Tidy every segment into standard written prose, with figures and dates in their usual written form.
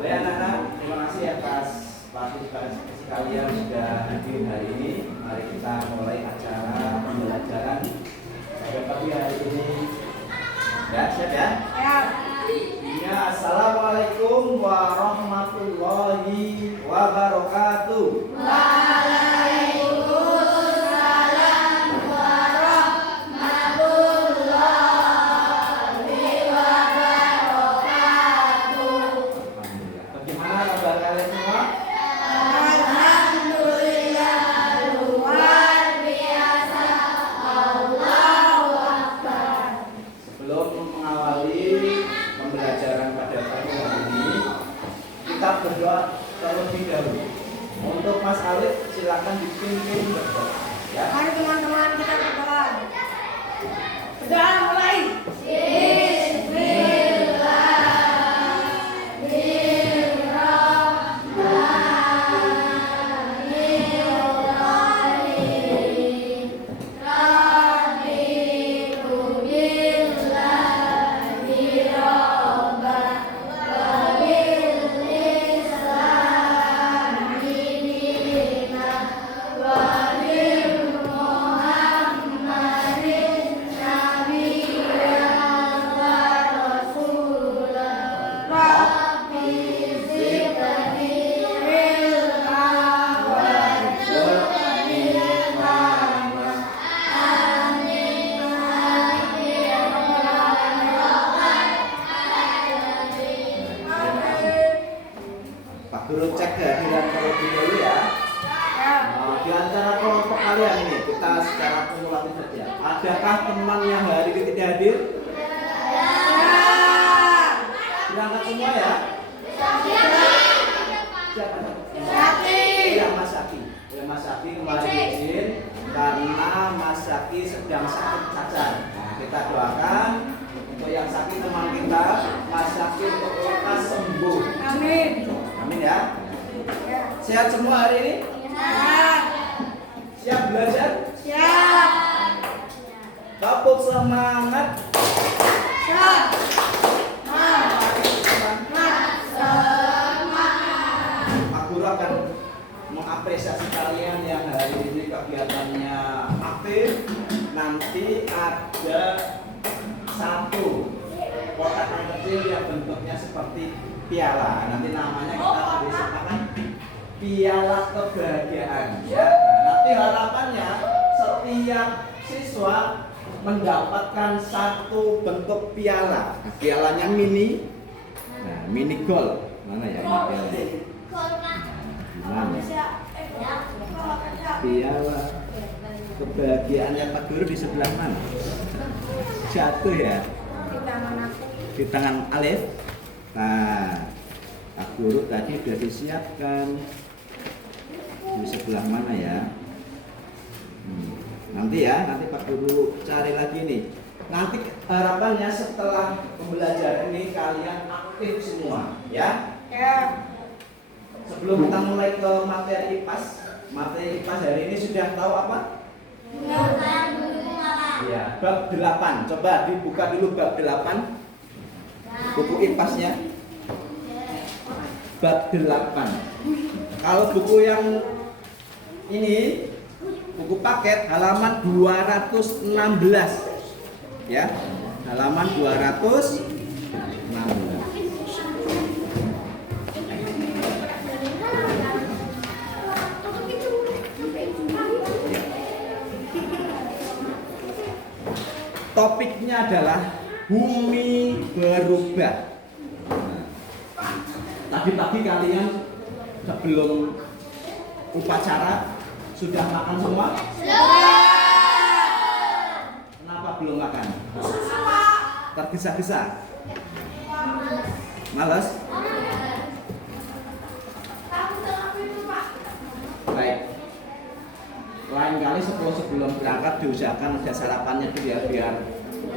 Baik anak-anak, terima kasih atas partisipasi kalian sudah hadir hari ini. Mari kita mulai acara pembelajaran pada pagi hari ini. Ya, siap ya? Siap. Ya, assalamualaikum warahmatullahi wabarakatuh. Waalaikumsalam warahmatullahi wabarakatuh. Bagaimana kabar kalian semua? Alhamdulillah luar biasa. Allahu Akbar. Sebelum mengawali pembelajaran pada pagi hari ini, kita berdoa terlebih dahulu. Untuk Mas Alif, silakan dipimpin berdoa. Ya. Mari teman-teman kita berdoa. Berdoa mulai. Pak Guru cek kehadiran terlebih dahulu ya. Di antara kelompok kalian ini kita secara kumulatif saja. Adakah teman yang hari ini tidak hadir? Berangkat semua ya? Siapa? Ya Mas Saki. Ya Mas Saki kemarin izin karena Mas Saki sedang sakit cacar. Nah, kita doakan untuk yang sakit teman kita, Mas Saki untuk lekas sembuh. Amin. Amin ya. Sehat semua hari ini? Siap. Siap belajar? Siap. Tepuk semangat. Siap. Pak Guru akan mengapresiasi kalian yang hari ini kegiatannya aktif. Nanti ada satu kotak yang kecil yang bentuknya seperti piala. Nanti namanya kita beri samakan piala kebahagiaan. Ya. Nah, nanti harapannya setiap siswa mendapatkan satu bentuk piala. Nah, pialanya mini. Nah, mini gold. Mana ya ini pialanya? Nah, piala kebahagiaannya Pak Guru di sebelah mana? Jatuh ya? Di tangan Alif. Nah, Pak Guru tadi sudah disiapkan di sebelah mana ya? Nanti ya, nanti Pak Guru cari lagi nih. Nanti harapannya setelah pembelajaran ini kalian aktif semua, ya? Ya. Sebelum kita mulai ke materi IPAS hari ini sudah tahu apa? Ya, bab 8. Coba dibuka dulu bab 8. Buku IPAS-nya. Bab 8. Kalau buku yang ini buku paket halaman 216. Ya. Halaman 216. Topiknya adalah bumi berubah. Tadi pagi kalian sebelum upacara sudah makan semua? Kenapa belum makan? Tergesa-gesa? Malas? Baik. Lain kali sebelum berangkat diusahakan ada sarapannya tuh ya, biar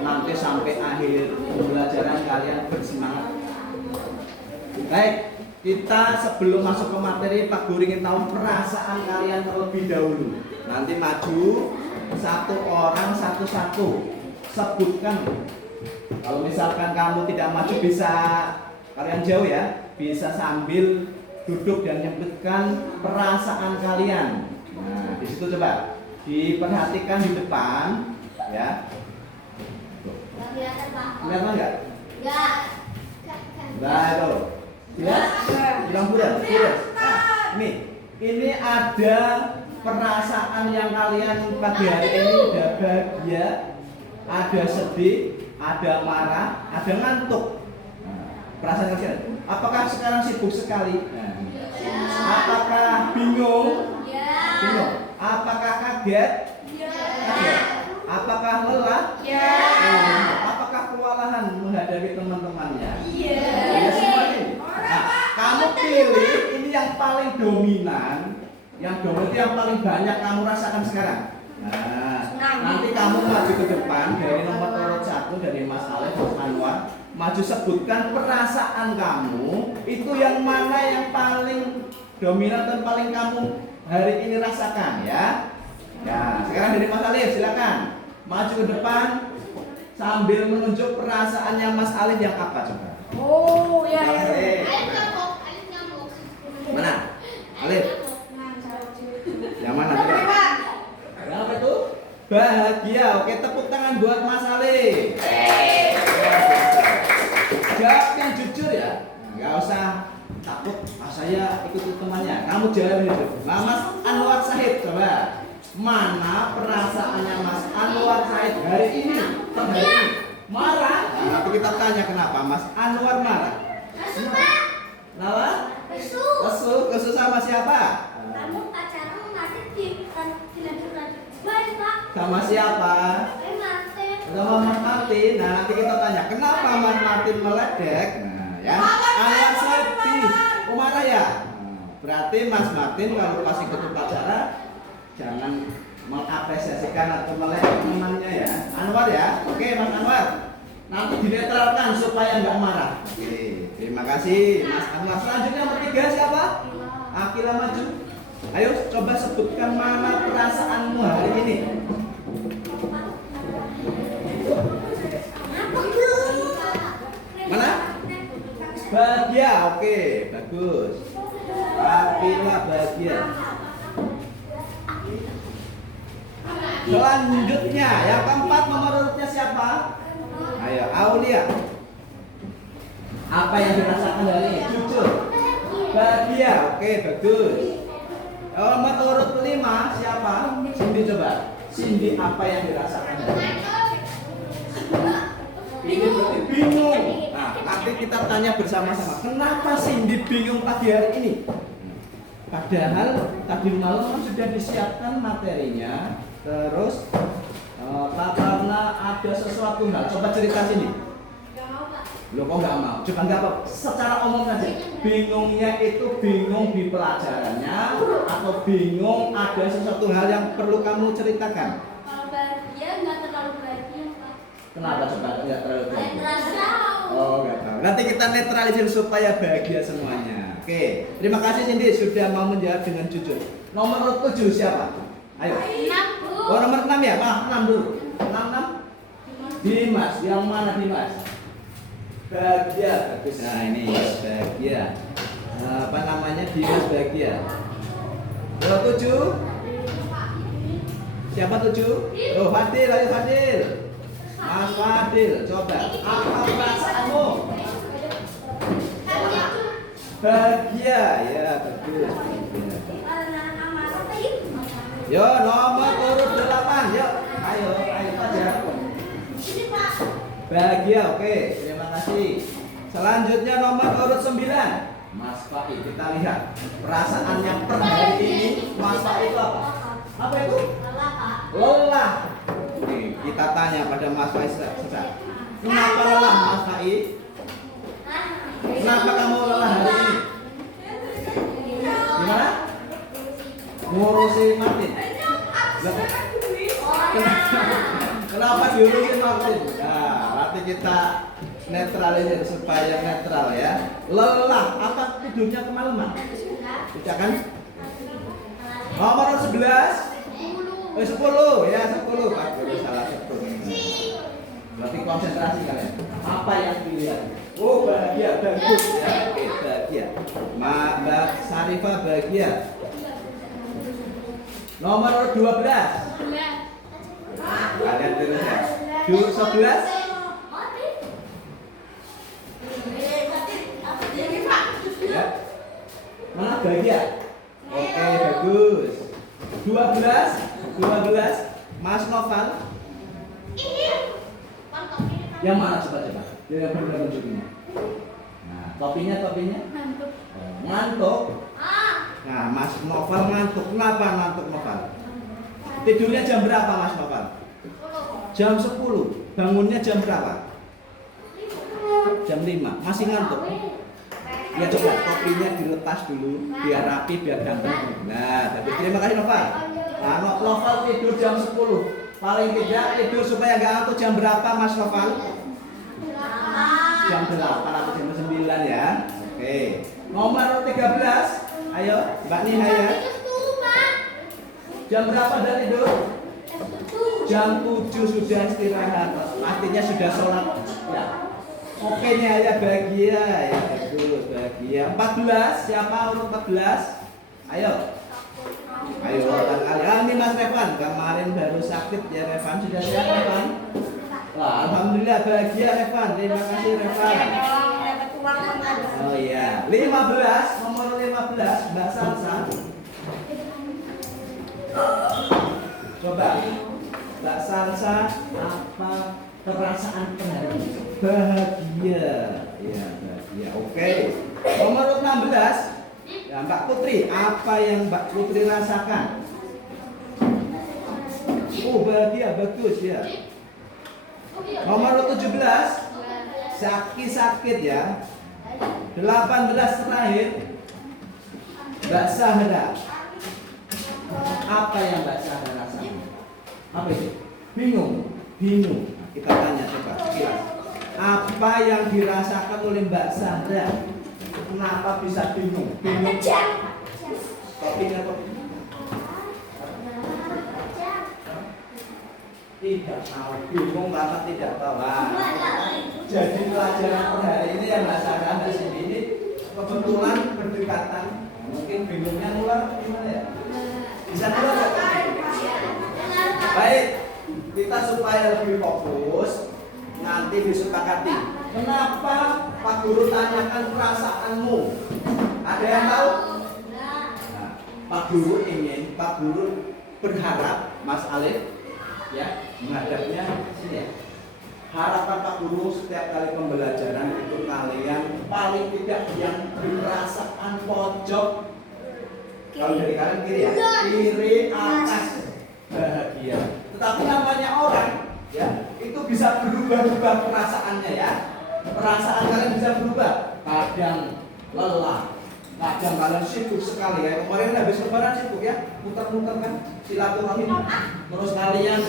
nanti sampai akhir pembelajaran kalian bersemangat. Baik, kita sebelum masuk ke materi Pak Guru ingin tahu perasaan kalian terlebih dahulu. Nanti maju satu orang satu-satu sebutkan. Kalau misalkan kamu tidak maju bisa kalian jauh ya. bisa sambil duduk dan menyebutkan perasaan kalian. Nah, di situ coba diperhatikan di depan, ya. Kelihatan nggak? Nah, itu. Jelas? Bilang bulat. Nah, ini ada perasaan yang kalian pagi hari ini ada bahagia, ada sedih, ada marah, ada ngantuk. Perasaan kalian. Apakah sekarang sibuk sekali? Apakah bingung? Bingung. Apakah kaget? Kaget. Apakah lelah? Apakah kewalahan menghadapi teman-temannya? Ya, semua ini. Nah, kamu pilih ini yang paling dominan, yang paling banyak kamu rasakan sekarang. Nah, nanti kamu maju ke depan dari nomor urut 1 dari Mas Alif, Mas Anwar, maju sebutkan perasaan kamu itu yang mana yang paling dominan dan paling kamu hari ini rasakan, ya. Ya, sekarang dari Mas Alif silakan maju ke depan sambil menunjuk perasaannya Mas Alif yang apa coba? Oh, ya. Mana? Alif. Yang mana? Yang apa itu? Bahagia. Oke, tepuk tangan buat Mas Alif. Jawab yang jujur ya. Nggak usah takut. Saya ikut temannya. Kamu jawab itu. Nah, Mas Anwar Syahid coba. Mana perasaannya Mas Anwar Syahid hari ini? Marah? Nah, nanti kita tanya kenapa Mas Anwar marah. Kenapa? Kesu sama siapa? Sama siapa? Sama Mas Martin. Nah, nanti kita tanya kenapa Mas Martin meledek. Nah, ya. Anwar Syahid. Marah ya? Nah, berarti Mas Martin kalau pas ikut upacara jangan mengapresiasikan atau meledek temannya ya. Anwar ya. Oke, Mas Anwar. Nanti dinetralkan supaya nggak marah. Oke, terima kasih Mas Anwar. Selanjutnya nomor 3 siapa? Akila maju. Ayo coba sebutkan mana perasaanmu hari ini. Mana? Bahagia. Oke, bagus. Akila bahagia. Selanjutnya yang keempat nomor urutnya siapa? Ayo, Aulia. Apa yang dirasakan hari ini? Jujur. Bahagia. Oke, bagus. Nomor urut 5 siapa? Cindy coba. Cindy apa yang dirasakan hari ini? Bingung. Nah, nanti kita tanya bersama-sama. Kenapa Cindy bingung pagi hari ini? Padahal tadi malam sudah disiapkan materinya. Terus karena ada sesuatu hal, coba cerita sini. Lo kok nggak mau? Coba nggak apa? Secara umum aja. Bingungnya itu bingung di pelajarannya atau bingung ada sesuatu hal yang perlu kamu ceritakan? Kalau bahagia nggak terlalu bahagia, Pak. Kenapa coba nggak terlalu bahagia? Netral. Oh nggak tahu. Nanti kita netralisir supaya bahagia semuanya. Oke, terima kasih Cindy sudah mau menjawab dengan jujur. Nomor urut 7 siapa? Ayo. 6, Bu. Oh nomor 6 ya? 6 dulu. 6. Dimas, yang mana Dimas? Bahagia, bagus. Nah ini bahagia. Apa namanya? Dimas bahagia. Nomor 7. Siapa 7? Oh Fadil, ayo Fadil. Mas Fadil, coba. Apa perasaanmu? Bahagia, ya bagus. Yo nomor urut 8, yuk. Ayo saja. Bahagia, oke. Terima kasih. Selanjutnya nomor urut 9. Mas Fahid, kita lihat perasaannya per hari ini. Mas Fahid itu apa? Apa itu? Lelah. Oke, kita tanya pada Mas Fahid saja. Kenapa lelah Mas Fahid? Kenapa kamu lelah hari ini? Gimana? Ngurusin Martin. Kenapa diurusin Martin? Nah, nanti kita netralisir supaya netral ya. Lelah, apa tidurnya kemalaman? Tidak kan? Nomor 11. 10 ya, 10. Bagus, salah 10. Berarti konsentrasi kalian. Apa yang dilihat? Oh, bahagia, bagus ya. Oke, bagus. Sarifah bahagia. Nomor 12. Ada terusnya. 11. Ya. Mana bahagia? Oke, bagus. 12. Mas Noval. Yang mana coba? Yang benar tunjukin. Nah, topinya. Ngantuk. Nah, Mas Noval ngantuk. Kenapa ngantuk Noval? Tidurnya jam berapa Mas Noval? Jam 10. Bangunnya jam berapa? Jam 5. Masih ngantuk? Ya coba topinya dilepas dulu biar rapi, biar ganteng. Nah, jadi terima kasih Noval. Nah, Noval tidur jam 10. Paling tidak tidur supaya gak ngantuk jam berapa Mas Noval? Jam 8 atau jam 9 ya. Oke. Nomor 13. Ayo, Mbak Nina ya. Jam berapa dah tidur? Jam 7 sudah istirahat. Artinya sudah sholat. Ya. Oke nih ayah bahagia ya, bagus bahagia. 14, siapa untuk 14? Ayo. Ayo kali. Ini Mas Revan, kemarin baru sakit ya Revan, sudah sehat Revan? Wah, alhamdulillah bahagia Revan. Terima kasih Revan. Oh iya, 15, nomor 15 Mbak Salsa. Coba Mbak Salsa apa perasaan hari ini? Bahagia. Ya, bahagia. Oke. Nomor 16 ya, Mbak Putri, apa yang Mbak Putri rasakan? Oh, bahagia, bagus ya. Nomor 17 sakit ya. 18 terakhir Mbak Sahra. Apa yang Mbak Sahra rasakan? Apa itu? Bingung. Nah, kita tanya coba sekilas. Apa yang dirasakan oleh Mbak Sahra? Kenapa bisa bingung? Topinya apa? Tidak tahu, bingung karena tidak tahu. Jadi pelajaran per hari ini yang Mbak Sahra di sini ini kebetulan berdekatan. Mungkin bingungnya nular gimana ya? Bisa nular nggak? Baik, kita supaya lebih fokus nanti disepakati. Kenapa Pak Guru tanyakan perasaanmu? Ada yang tahu? Nah, Pak Guru berharap Mas Alif ya menghadapnya sini ya. Harapan Pak Guru setiap kali pembelajaran itu kalian paling tidak yang perasaan pojok. Kalau dari kalian kiri ya, kiri atas bahagia. Tetapi namanya orang ya itu bisa berubah-ubah perasaannya ya. Perasaan kalian bisa berubah. Kadang lelah, kadang kalian sibuk sekali ya. Kemarin habis lebaran sibuk ya, muter-muter kan silaturahim. Terus kalian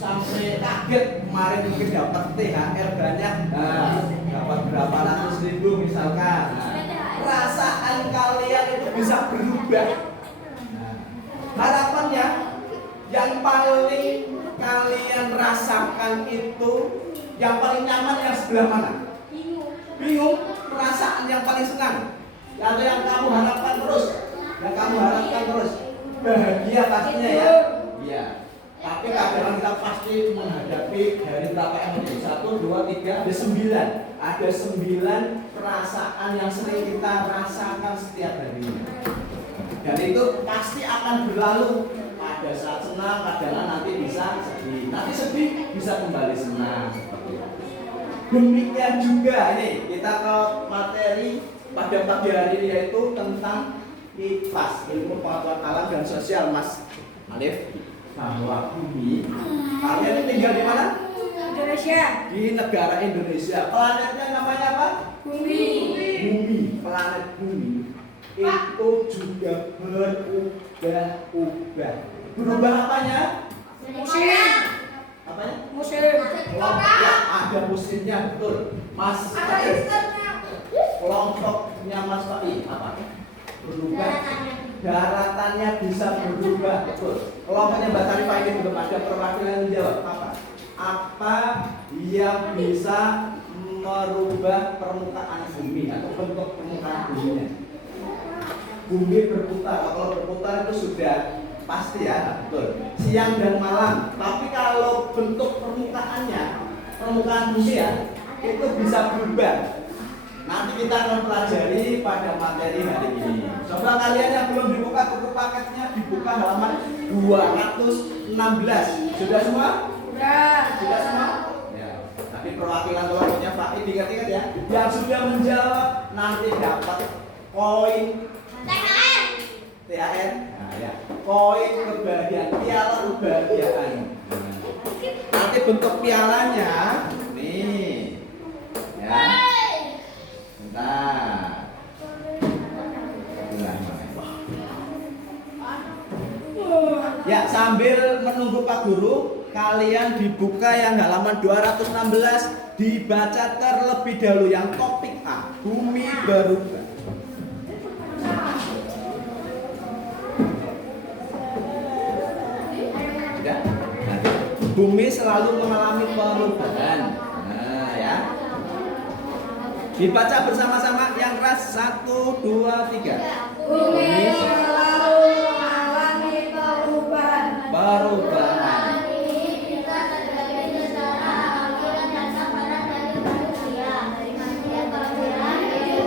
sampai kaget kemarin mungkin dapat THR banyak, dapat berapa ratus ribu misalkan. Perasaan kalian itu bisa berubah. Harapannya yang paling kalian rasakan itu yang paling nyaman yang sebelah mana? Bingung. Perasaan yang paling senang atau yang kamu harapkan terus? Yang kamu harapkan terus bahagia pastinya ya. Iya. Tapi kadang kita pasti menghadapi hari berapa yang ini? 1, 2, 3, ada 9. Ada 9 perasaan yang sering kita rasakan setiap harinya. Dan itu pasti akan berlalu. Pada saat senang, kadang nanti bisa sedih. Nanti sedih bisa kembali senang. Demikian juga ini kita ke materi pada pagi hari ini yaitu tentang IPAS, ilmu pengetahuan alam dan sosial Mas Alif. Bahwa bumi, kalian tinggal di mana? Indonesia. Di negara Indonesia. Planetnya namanya apa? Bumi. Bumi, planet bumi itu juga berubah-ubah. Berubah apanya? Musim. Apanya? Musim. Oh, ya, ada musimnya betul. Mas Faiz, kelompoknya Mas Faiz apa? Berubah. Daratannya bisa berubah betul. Kelompoknya Mbak Sarifah ini belum ada perwakilan yang menjawab apa? Apa yang bisa merubah permukaan bumi atau bentuk permukaan buminya? bumi berputar. Kalau berputar itu sudah pasti ya, betul. Siang dan malam. Tapi kalau bentuk permukaannya, permukaan bumi ya, itu bisa berubah. Nanti kita akan pelajari pada materi hari ini. Coba kalian yang belum dibuka buku paketnya, dibuka halaman 216. Sudah semua? Sudah semua? Ya. Tapi perwakilan kelompoknya Pak diingat-ingat ya. Yang sudah menjawab nanti dapat koin THR. Nah, ya. Koin kebahagiaan, piala kebahagiaan. Nanti bentuk pialanya nih. Ya. Bentar. Ya, sambil menunggu Pak Guru, kalian dibuka yang halaman 216, dibaca terlebih dahulu yang topik A, bumi berubah. Ya. Nah, bumi selalu mengalami perubahan. Nah, ya. Dibaca bersama-sama yang keras 1, 2, 3. Bumi selalu mengalami perubahan. Perubahan.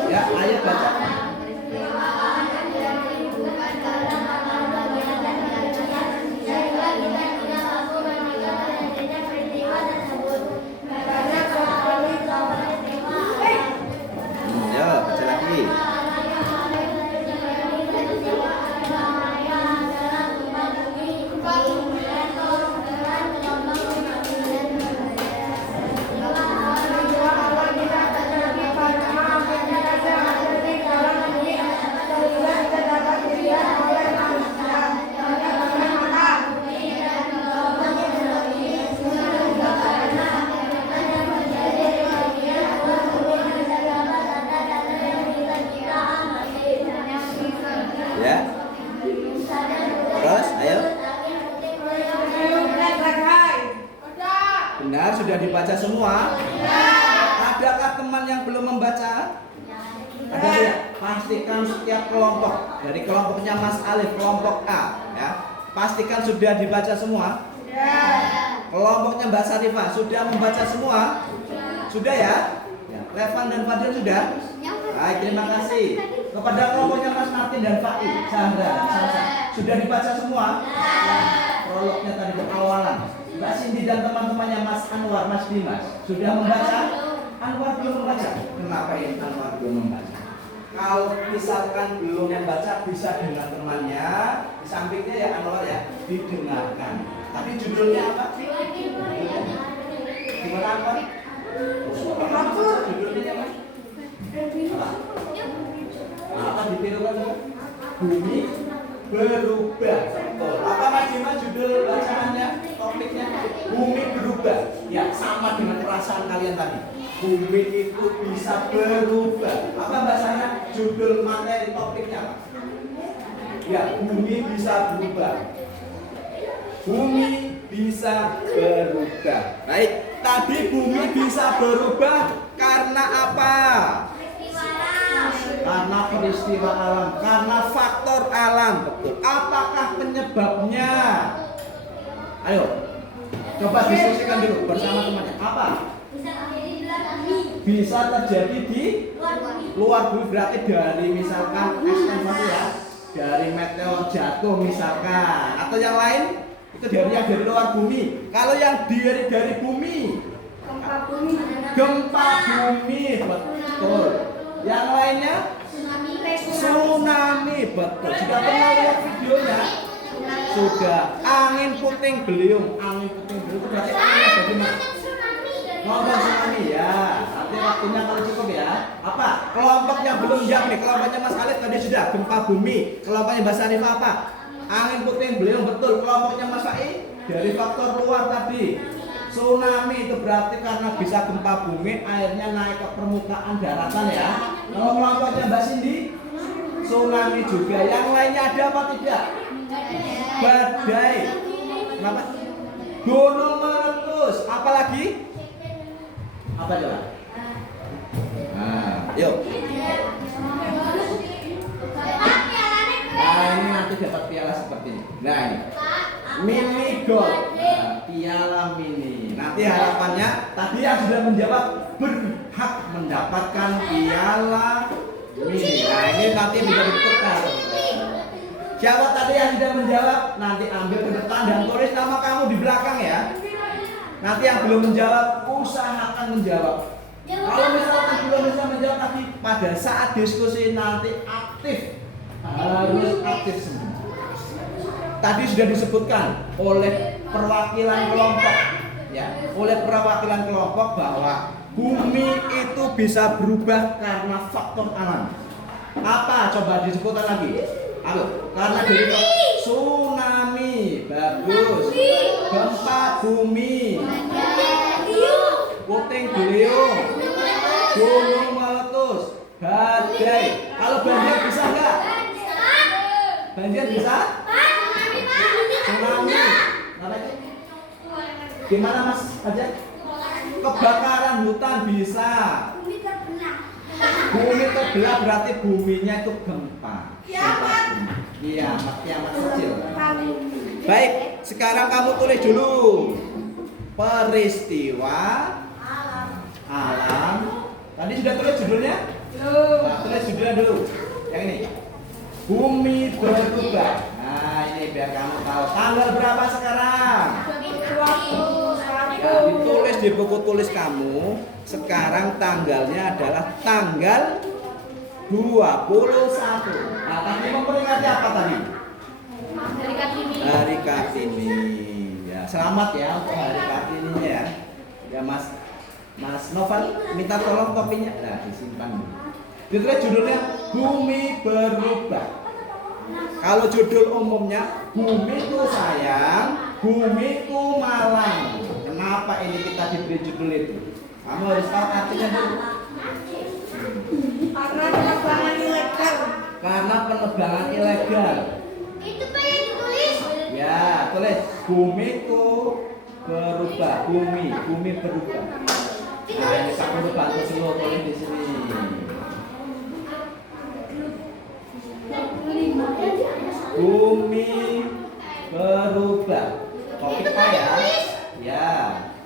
Ya, ayo baca. Ya, baca lagi. Ya. Terus, ayo. Benar, sudah dibaca semua? Adakah teman yang belum membaca? Ada tidak? Pastikan setiap kelompok, dari kelompoknya Mas Alif, kelompok A, ya. Pastikan sudah dibaca semua. Kelompoknya Mbak Sarifah sudah membaca semua? Sudah ya? Revan dan Fadil sudah? Baik, terima kasih. Kepada kelompoknya Mas Martin dan Pak Sandra, sudah dibaca semua? Prolognya tadi awalan. Mbak Cindy dan teman-temannya Mas Anwar, Mas Dimas sudah membaca? Anwar belum membaca. Kenapa ini Anwar belum membaca? Kalau misalkan belum membaca, bisa dengan temannya di sampingnya ya Anwar ya, didengarkan. Tapi judulnya apa? Gimana Anwar? Judulnya apa? Apa ditirukan? Bumi berubah. Betul. Apa Mas Dimas judul bacaannya? Topiknya bumi berubah. Ya, sama dengan perasaan kalian tadi. Bumi itu bisa berubah. Apa bahasanya? Judul materi topiknya apa? Ya, bumi bisa berubah. Bumi bisa berubah. Baik, tadi bumi bisa berubah karena apa? Karena peristiwa alam, karena faktor alam, betul. Apakah penyebabnya? Ayo, coba diskusikan dulu bersama temannya. Apa? Bisa terjadi di luar bumi, berarti dari misalkan ekstensi ya, dari meteor jatuh misalkan, atau yang lain itu dari luar bumi. Kalau yang dari bumi, gempa bumi, betul. Yang lainnya tsunami, betul. Sudah pernah lihat videonya? Sudah. Angin puting beliung itu berarti anginnya bagaimana? Ngomong tsunami ya. Nanti waktunya kalau cukup ya. Apa? Kelompok yang belum jawab nih, kelompoknya Mas Khalid tadi sudah gempa bumi. Kelompoknya Mbak Sarifah apa? Angin puting beliung, betul. Kelompoknya Mas Fai dari faktor luar tadi. Tsunami itu berarti karena bisa gempa bumi, airnya naik ke permukaan daratan ya. Kalau kelompoknya Mbak Cindy, tsunami juga. Yang lainnya ada apa tidak? Badai. Kenapa? Gunung meletus. Apalagi? Apa coba? Nah, yuk. nanti dapat piala seperti ini. Nah ini mini gold, nah, piala mini. Nanti harapannya tadi yang sudah menjawab berhak mendapatkan piala mini. Nah ini nanti menjadi tukar. Siapa tadi yang sudah menjawab nanti ambil ke depan dan tulis nama kamu di belakang ya. Nanti yang belum menjawab usahakan menjawab. Kalau misalkan belum bisa menjawab tadi pada saat diskusi nanti aktif, harus aktif semua. Tadi sudah disebutkan oleh perwakilan kelompok, ya, oleh perwakilan kelompok bahwa bumi itu bisa berubah karena faktor alam. Apa? Coba disebutkan lagi. Halo, karena dari tsunami, bagus, gempa bumi, puting beliung, gunung meletus, badai. Kalau banjir bisa nggak? Banjir bisa? Tsunami. Gimana Mas aja? Kebakaran hutan bisa. Bumi terbelah berarti buminya itu gempa. Iya, kiamat kecil. Baik, sekarang kamu tulis dulu peristiwa alam. Tadi sudah tulis judulnya? Nah, tulis judulnya dulu. Yang ini. Bumi berubah. Nah, ini biar kamu tahu. Tanggal berapa sekarang? Ya, ditulis di buku tulis kamu. Sekarang tanggalnya adalah tanggal 21. Nah, tadi memperingati apa tadi? Hari Kartini. Hari Kartini. Ya, selamat ya untuk Hari Kartininya ya. Ya Mas Noval minta tolong topinya. Nah, disimpan. Ditulis judulnya Bumi Berubah. Kalau judul umumnya Bumiku Sayang, Bumiku Malang. Kenapa ini kita diberi judul itu? Kamu harus tahu artinya dulu. Karena penerbangan ilegal. Karena penerbangan ilegal. Itu Pak yang ditulis. Ya, tulis bumiku berubah, bumi berubah. Nah, ini Pak Guru bantu semua tulis di sini. Bumi berubah. Topiknya ya. Ya.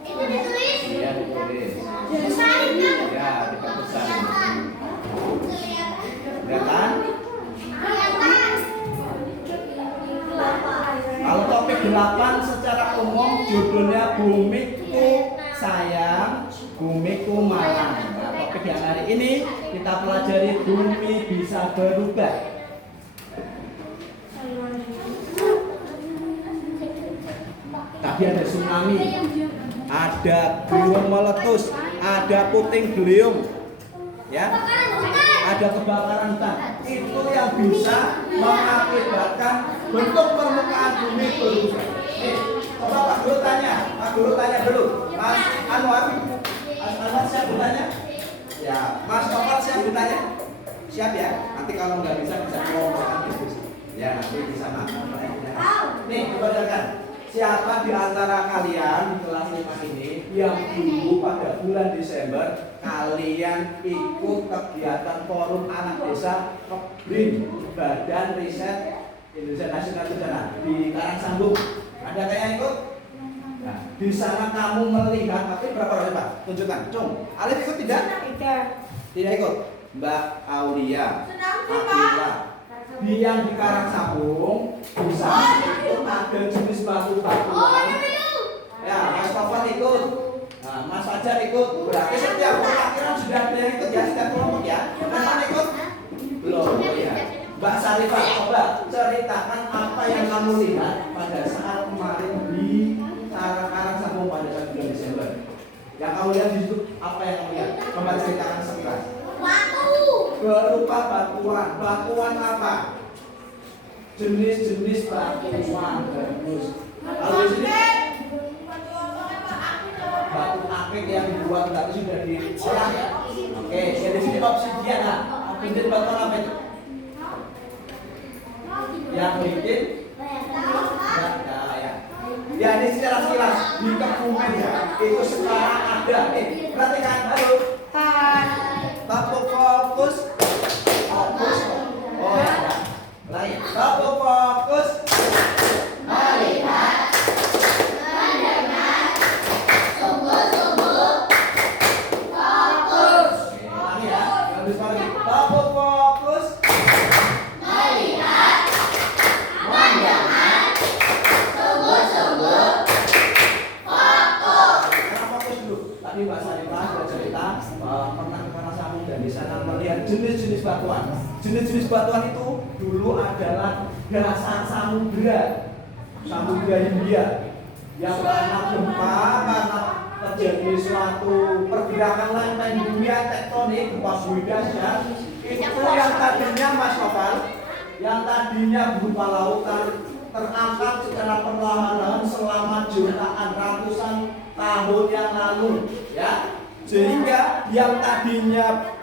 Itu ditulis. Iya, ditulis. Besarin kan? Ya, diperbesar. Kelihatan? Kalau topik 8 secara umum judulnya Bumiku Sayang, Bumiku Malang. Nah, topik yang hari ini kita pelajari bumi bisa berubah. Tadi ada tsunami, ada gunung meletus, ada puting beliung, ya, ada kebakaran hutan. Itu yang bisa mengakibatkan bentuk permukaan bumi berubah. Coba Pak Guru tanya dulu. Mas Anwar siap bertanya? Ya, Mas Novel siap bertanya? Siap ya? Nanti kalau nggak bisa kelompokkan diskusi. Ya, nanti bisa makan. Nih, coba dengarkan. Siapa di antara kalian di kelas 5 ini yang dulu pada bulan Desember kalian ikut kegiatan forum anak desa BRIN, Badan Riset Indonesia Nasional di Karangsambung? Ada kayak ikut? Nah, di sana kamu melihat, tapi berapa orang Pak? Tunjukkan, Cung. Alif ikut tidak? Tidak ikut. Mbak Aulia, Akila, yang di Karangsambung di sana itu ada jenis batu-batuan. Ya, Mas Taufan ikut, nah, Mas Fajar ikut. Berarti setiap perwakilan sudah ada yang ikut ya, setiap kelompok ya. Teman ikut? Belum ya. Mbak Sarifah, coba ceritakan apa yang kamu lihat pada saat kemarin di Karangsambung pada saat bulan Desember. Yang kamu lihat di situ apa yang kamu lihat? Coba ceritakan sekilas. Berupa batuan apa? Jenis-jenis batuan bagus. Kalau di sini batu akik yang dibuat berarti sudah diolah ya. Oke, jadi sini obsidian lah. Obsidian batuan apa itu? Yang bikin ya. Ya ini secara sekilas di Kebumen ya. Itu sekarang ada. Perhatikan, halo. Tabuk fokus. Oh ya. Lain. Tabuk fokus. tadi Mbak Sarifah sudah cerita pernah ke Wonosalam dan di sana melihat jenis-jenis batuan. Jenis-jenis batuan itu dulu adalah dasar samudra Hindia yang karena gempa, karena terjadi suatu pergerakan lempeng bumi tektonik, gempa bumi dahsyat, itu yang tadinya Mas Noval, yang tadinya berupa lautan terangkat secara perlahan-lahan selama jutaan ratusan tahun yang lalu, ya, sehingga yang tadinya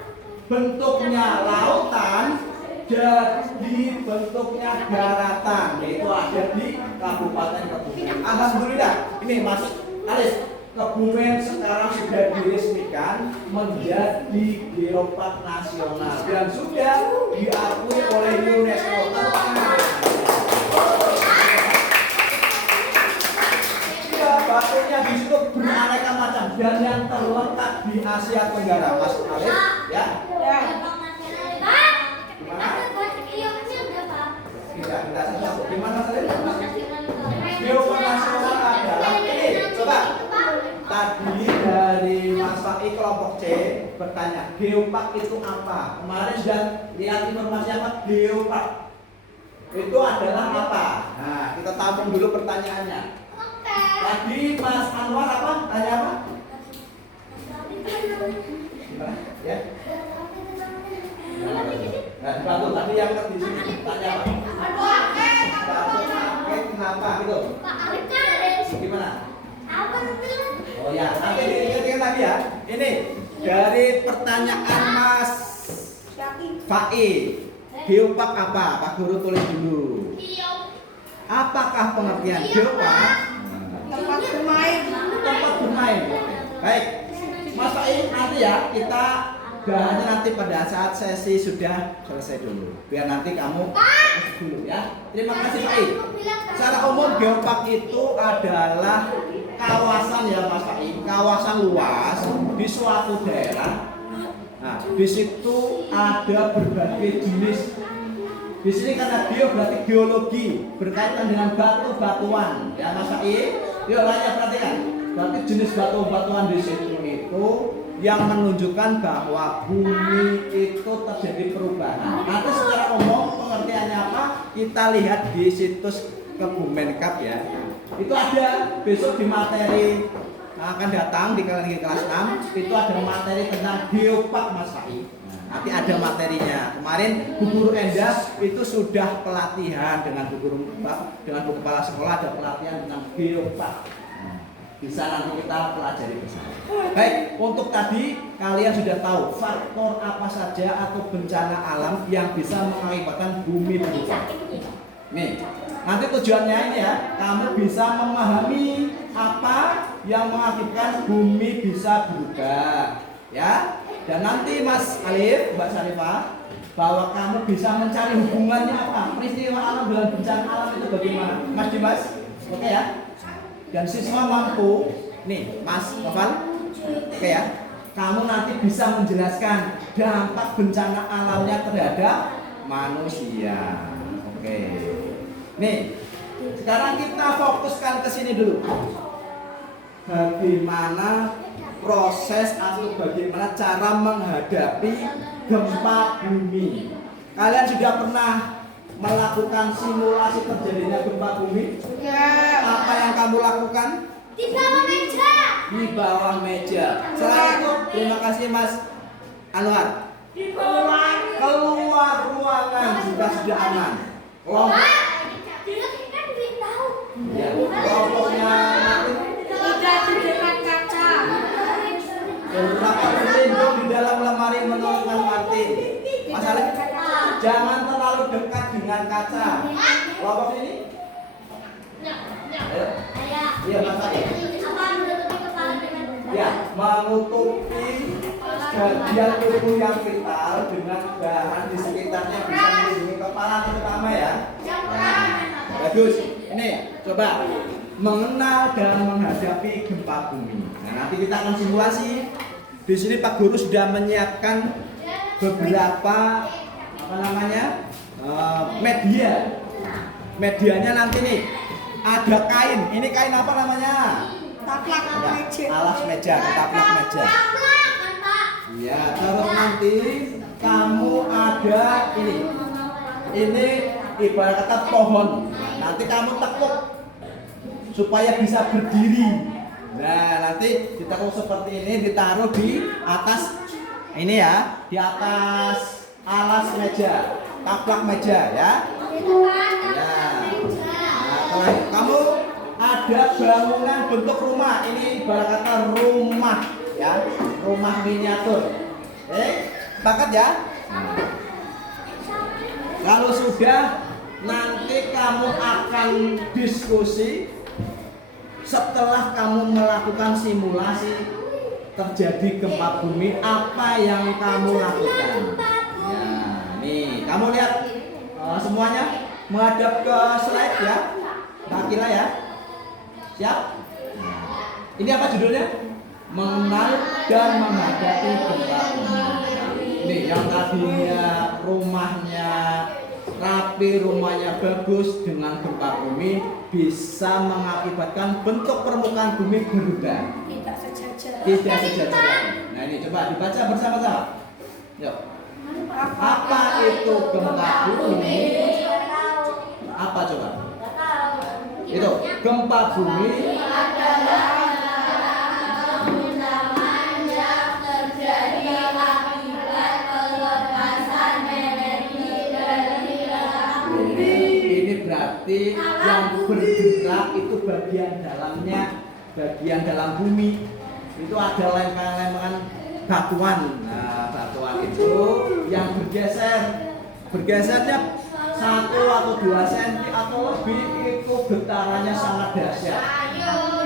bentuknya lautan jadi bentuknya daratan, yaitu ada di Kabupaten Kebumen. Alhamdulillah, ini Mas Alis, Kebumen sekarang sudah diresmikan menjadi geopark nasional dan sudah diakui oleh UNESCO. Ya, batunya di situ beraneka macam dan yang terletak di Asia Tenggara, Mas Alis, ya. Kita satu. Gimana Mas Alis? Geopark nasional adalah ini. Coba. Tadi dari Mas Fai kelompok C bertanya, geopark itu apa? Kemarin sudah lihat informasi apa? Geopark itu adalah apa? Nah, kita tampung dulu pertanyaannya. Tadi Mas Anwar apa? Tanya apa? Gimana? Ya. Nah, batu tadi yang di sini tanya apa? Batu akik kenapa gitu? Gimana? Oh ya, nanti diingat-ingat lagi ya. Ini dari pertanyaan Mas Fai. Geopark apa? Pak Guru tulis dulu. Apakah pengertian geopark? Tempat bermain. Tempat bermain. Baik, Mas Fai nanti ya kita bahannya nanti pada saat sesi sudah selesai dulu. Biar nanti kamu fokus dulu ya. Terima kasih Fai. Secara umum geopark itu adalah kawasan ya Mas Fai, kawasan luas di suatu daerah. Nah, di situ ada berbagai jenis. Di sini karena bio berarti geologi, berkaitan dengan batu-batuan. Ya Mas Fai, yuk banyak perhatikan. Berarti jenis batu-batuan di situ itu yang menunjukkan bahwa bumi itu terjadi perubahan. Nanti secara umum pengertiannya apa? Kita lihat di situs Kebumenkap ya. Itu ada besok di materi akan datang di kelas 6 itu ada materi tentang geopark Mas Fai. Nanti ada materinya. Kemarin Bu Guru Endah itu sudah pelatihan dengan Bu kepala sekolah ada pelatihan tentang geopark. Bisa nanti kita pelajari bersama. Baik, untuk tadi kalian sudah tahu faktor apa saja atau bencana alam yang bisa mengakibatkan bumi berubah. Nih, nanti tujuannya ini ya, kamu bisa memahami apa yang mengakibatkan bumi bisa berubah, ya. Dan nanti Mas Alif, Mbak Sarifah, bahwa kamu bisa mencari hubungannya apa, peristiwa alam dengan bencana alam itu bagaimana, Mas Dimas, oke ya. Dan siswa mampu, nih Mas Noval, oke ya, kamu nanti bisa menjelaskan dampak bencana alamnya terhadap manusia. Oke. Nih, sekarang kita fokuskan ke sini dulu. Bagaimana proses atau bagaimana cara menghadapi gempa bumi? Kalian sudah pernah melakukan simulasi terjadinya gempa bumi? Apa yang kamu lakukan? Di bawah meja. Di bawah meja. Selain itu, terima kasih Mas Anwar. Keluar ruangan jika sudah aman. Ya, kelompoknya Tidak di dekat kaca. berapa berlindung di dalam lemari menurut Mas Martin. Mas Alif, jangan terlalu dekat dengan kaca. Kelompok ini? Ayo. Iya Mas Alif. Ya, menutupi bagian tubuh yang vital dengan bahan di sekitarnya bisa melindungi kepala terutama ya. Bagus. Ini coba mengenal dan menghadapi gempa bumi. Nah, nanti kita akan simulasi. Di sini Pak Guru sudah menyiapkan beberapa media. Medianya nanti nih ada kain. Ini kain apa namanya? Taplak. Ya, alas meja, taplak meja. Ya, terus nanti kamu ada ini. Ini ibarat kata pohon. Nanti kamu tekuk supaya bisa berdiri. Nah, nanti ditekuk seperti ini, ditaruh di atas ini ya, di atas alas meja, taplak meja ya. Nah, kamu ada bangunan bentuk rumah. Ini ibarat kata rumah ya, rumah miniatur. Sepakat ya? Kalau sudah, nanti kamu akan diskusi setelah kamu melakukan simulasi terjadi gempa bumi, apa yang kamu lakukan. Ya, nih kamu lihat semuanya menghadap ke slide ya, Akila ya. Siap? Ini apa judulnya? Mengenal dan menghadapi gempa bumi. Ini yang tadinya rumahnya rapi, rumahnya bagus, dengan gempa bumi bisa mengakibatkan bentuk permukaan bumi berubah. Tidak sejajar. Nah ini coba dibaca bersama-sama. Yuk. Apa itu gempa bumi? Apa coba? Itu gempa bumi berarti yang bergerak itu bagian dalam bumi itu ada lempengan batuan. Nah, batuan itu yang bergesernya 1 atau 2 cm atau lebih, itu getarannya sangat dahsyat.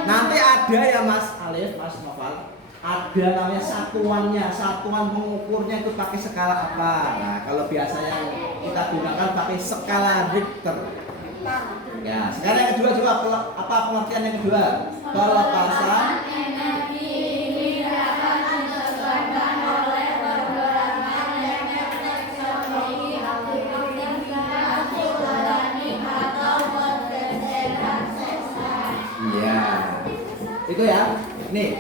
Nanti ada ya Mas Alif, Mas Noval, ada namanya satuan pengukurnya itu pakai skala apa. Nah, kalau biasa yang kita gunakan pakai skala Richter. Ya, sekarang yang kedua coba apa pengertian yang kedua? Pelepasan energi ini dapat disebabkan oleh pergerakan elektronik, aktivitas vulkanik atau pergeseran sesar. Iya. Itu ya. Nih.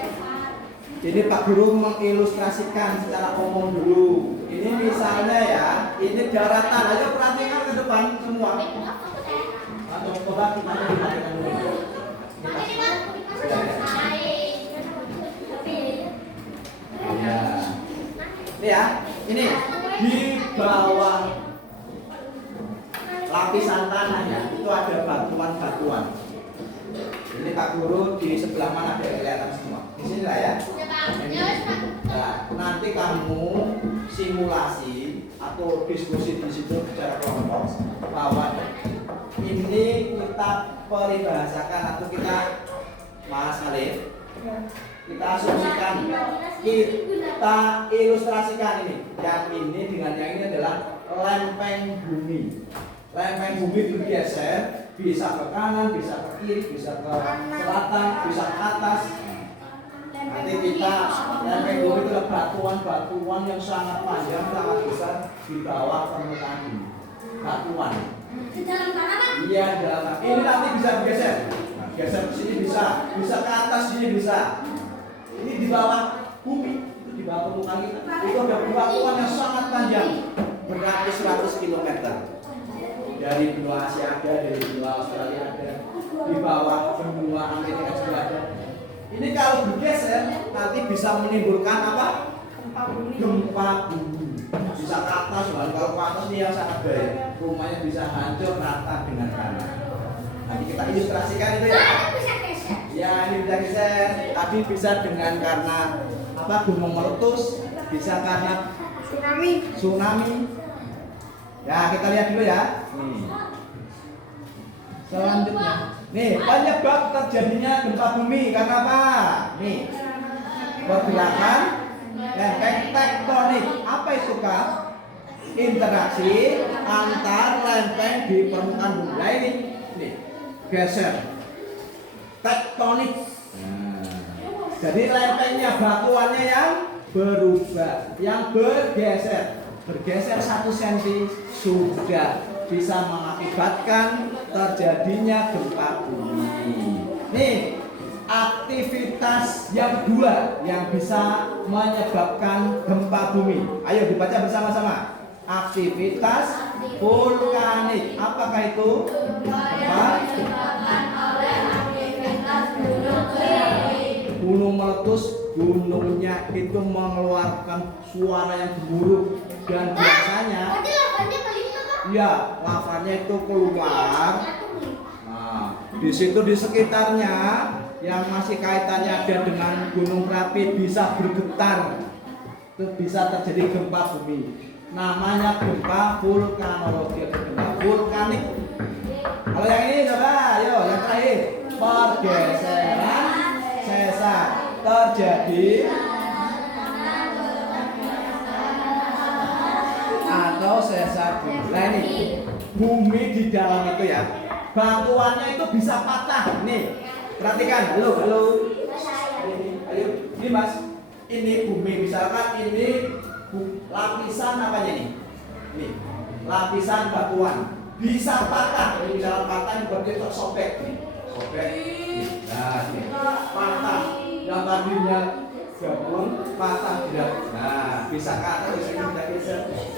Jadi Pak Guru mengilustrasikan secara umum dulu. Ini misalnya ya, ini daratan. Ayo perhatikan ke depan semua. Coba kita perhatikan dulu. Ya. Ini ya, ini di bawah lapisan tanahnya itu ada batuan-batuan. Ini Pak Guru di sebelah mana ada kelihatan semua. Di sini lah ya. Nah, nanti kamu simulasi atau diskusi di situ secara kelompok bahwa ini kita peribahasakan atau kita Mas Alif, kita asumsikan, kita ilustrasikan ini. Yang ini dengan yang ini adalah lempeng bumi. Lempeng bumi bergeser, bisa ke kanan, bisa ke kiri, bisa ke selatan, bisa ke atas. Nanti kita lempeng bumi itu adalah batuan-batuan yang sangat panjang, sangat besar di bawah permukaan bumi. Batuan. Di dalam tanah kan? Iya, di dalam tanah. Ini nanti bisa bergeser. Nah, geser ke sini bisa ke atas sini bisa. Ini di bawah bumi, itu di bawah permukaan kita. Itu ada batuan yang sangat panjang, beratus-ratus kilometer. Dari benua Asia ada, dari benua Australia ada, di bawah benua Amerika juga ada. Ini kalau bergeser nanti bisa menimbulkan apa? Gempa bumi. Bisa ke atas, kalau ke atas ini yang sangat bahaya. Rumahnya bisa hancur rata dengan tanah. Nanti kita ilustrasikan itu ya. Ya, ini bisa geser. Tadi bisa dengan karena apa? Gunung meletus, bisa karena tsunami. Ya, kita lihat dulu ya. Nih. Selanjutnya, nih penyebab terjadinya gempa bumi karena apa? Nih, pergerakan lempeng tektonik. Apa itu Kak? Interaksi antar lempeng di permukaan bumi. Nah ini, nih, geser. Tektonik. Nah, jadi lempengnya, batuannya yang berubah, yang bergeser. Bergeser 1 cm sudah bisa mengakibatkan terjadinya gempa bumi. Nih, aktivitas yang kedua yang bisa menyebabkan gempa bumi. Ayo dibaca bersama-sama. Aktivitas vulkanik. Apakah itu? Gempa gunung meletus, gunungnya itu mengeluarkan suara yang gemuruh dan biasanya ya lavanya itu keluar. Nah, di situ di sekitarnya yang masih kaitannya ada dengan gunung berapi bisa bergetar. Itu bisa terjadi gempa bumi. Namanya gempa vulkanologi, gempa vulkanik. Kalau yang ini coba, ayo yang terakhir. Pergeseran sesar terjadi atau sesar bumi. Nah ini bumi di dalam itu ya, batuannya itu bisa patah. Nih, perhatikan. Halo. Ayo, ini mas. Ini bumi, misalkan ini lapisan apanya nih? Nih, lapisan batuan bisa patah. Ini misalkan patah, ini berarti tersobek. Sobek. Nah, ini patah. Yang tadinya gabung patah tidak. Nah, bisa kata bisa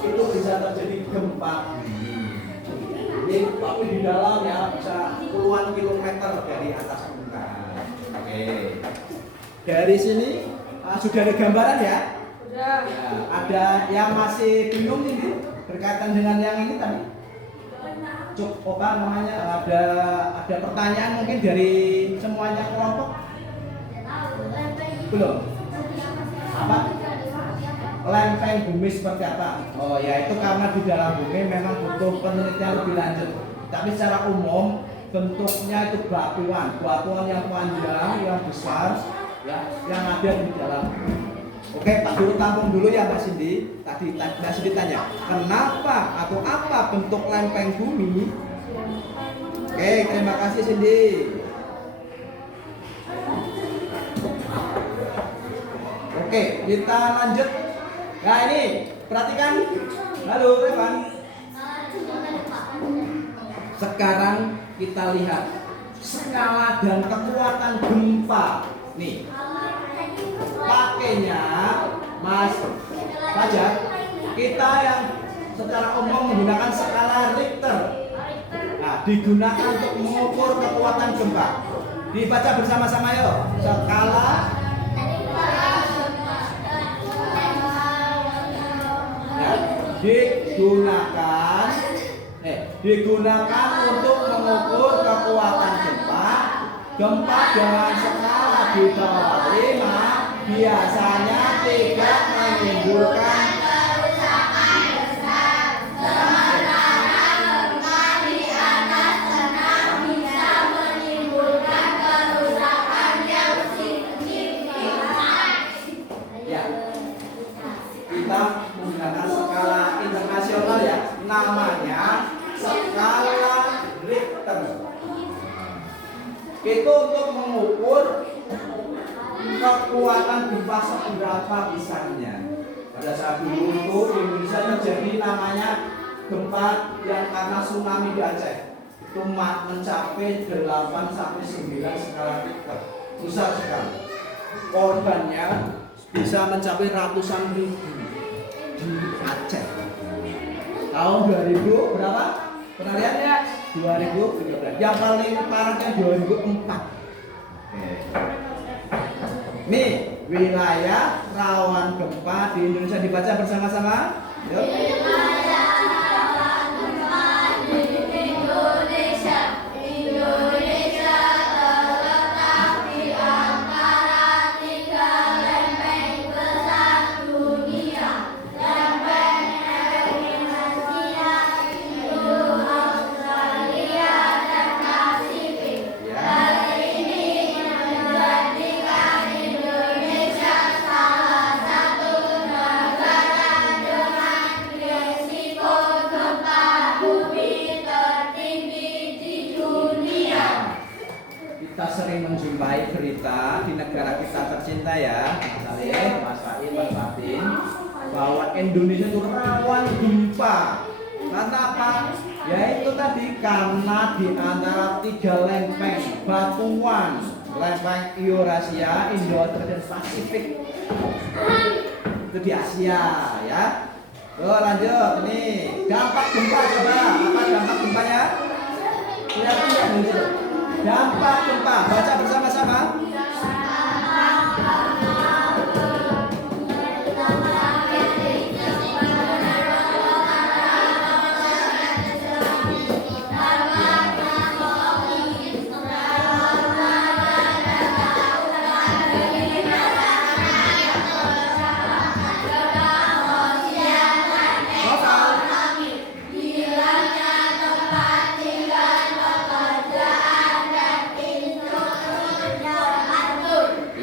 itu bisa terjadi gempa bumi. Ini tapi di dalam ya bisa puluhan kilometer dari atas permukaan. Oke. Dari sini sudah ada gambaran ya? Sudah. Ya, ada yang masih bingung ini berkaitan dengan yang ini tadi? Cukup apa namanya? Ada pertanyaan mungkin dari semuanya kelompok? Belum? Apa? Lempeng bumi seperti apa? Oh ya, itu karena di dalam bumi memang butuh penelitian lebih lanjut. Tapi secara umum bentuknya itu batuan yang panjang, yang besar, ya, yang ada di dalam. Oke, Pak Guru tampung dulu ya Mbak Cindy. Tadi Mbak Cindy tanya, kenapa atau apa bentuk lempeng bumi? Oke, terima kasih Cindy. Oke, kita lanjut. Nah ini, perhatikan. Halo Revan. Sekarang kita lihat skala dan kekuatan gempa. Nih, pakainya Mas Fajar, kita yang secara umum menggunakan skala Richter. Nah, digunakan untuk mengukur kekuatan gempa. Dibaca bersama-sama yuk. Skala ya, digunakan untuk mengukur kekuatan gempa. Gempa dengan skala di bawah 5 biasanya tidak menimbulkan kerusakan besar, sementara gempa di atas 6 bisa menimbulkan kerusakan yang signifikan. Ya, kita menggunakan skala internasional ya, namanya skala Richter. Itu untuk mengukur kekuatan gempa seberapa besarnya. Pada saat dulu itu di Indonesia terjadi namanya gempa yang karena tsunami di Aceh. Itu mencapai 8 sampai 9 skala Richter. Besar sekali. Korbannya bisa mencapai ratusan ribu di Aceh. Tahun 2000 berapa? Pernah lihat ya? 2013. Yang paling parahnya 2004. Oke. Nih, wilayah rawan gempa di Indonesia, dibaca bersama-sama. Yuk. Wilayah rawan gempa di Indonesia. Indonesia terletak di antara 3 lempeng besar dunia. Lempeng Eurasia, Australia, dan Pasifik. Hal ini menjadikan Indonesia salah satu negara dengan risiko gempa bumi tertinggi di dunia. Kita sering menjumpai berita di negara kita tercinta ya, Mas Saleh, Mas Fahim, Mas Fatin, bahwa Indonesia itu rawan gempa. Karena apa? Ya itu tadi karena di antara 3 lempeng batuan lempeng Eurasia, Indo, dan Pasifik. Itu di Asia ya. Tuh lanjut nih. Dampak gempa coba. Apa dampak gempanya? Kelihatan nggak nih? Dampak gempa. Baca bersama-sama.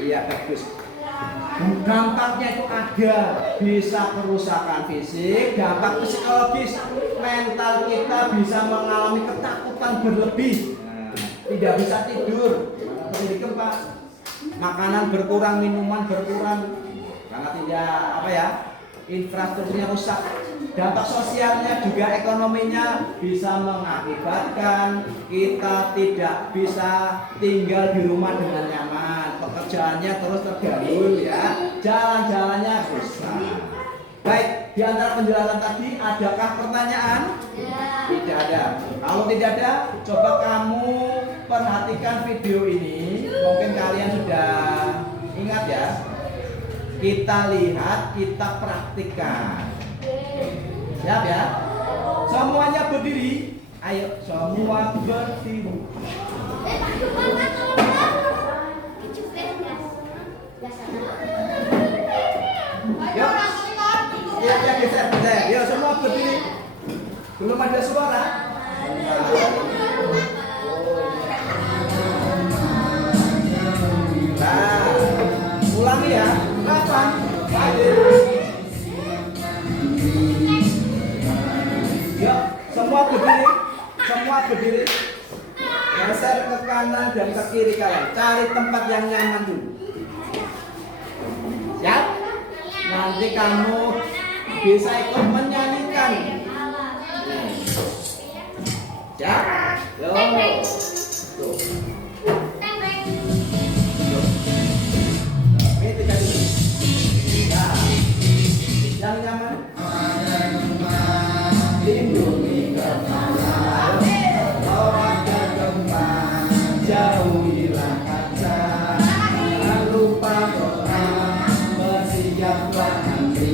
Iya bagus. Dampaknya itu ada, bisa kerusakan fisik, dampak psikologis, mental kita bisa mengalami ketakutan berlebih, tidak bisa tidur, terjadi gempa, makanan berkurang, minuman berkurang, karena tidak infrastrukturnya rusak. Dampak sosialnya juga ekonominya bisa mengakibatkan kita tidak bisa tinggal di rumah dengan nyaman, pekerjaannya terus terganggu ya, jalan-jalannya rusak. Baik, di antara penjelasan tadi adakah pertanyaan? Tidak ada. Kalau tidak ada, coba kamu perhatikan video ini. Mungkin kalian sudah ingat ya. Kita lihat, kita praktikkan. Siap ya? Semuanya berdiri. Ayo, semua berdiri. Yuk. Iya, geser. Yuk, semua berdiri. Belum ada suara. Nah, ulangi ya. 8. Hadir. Yuk, semua berdiri. Semua berdiri. Geser ke kanan dan ke kiri kalian. Cari tempat yang nyaman dulu. Siap? Nanti kamu bisa ikut menyanyikan. Siap? Yuk. Tuh. Ini tidak dulu. Nah, yang nyaman. Lindungi kepala, kalau ada gempa, jauhilah kaca. Jangan lupa doa, bersiaplah nanti.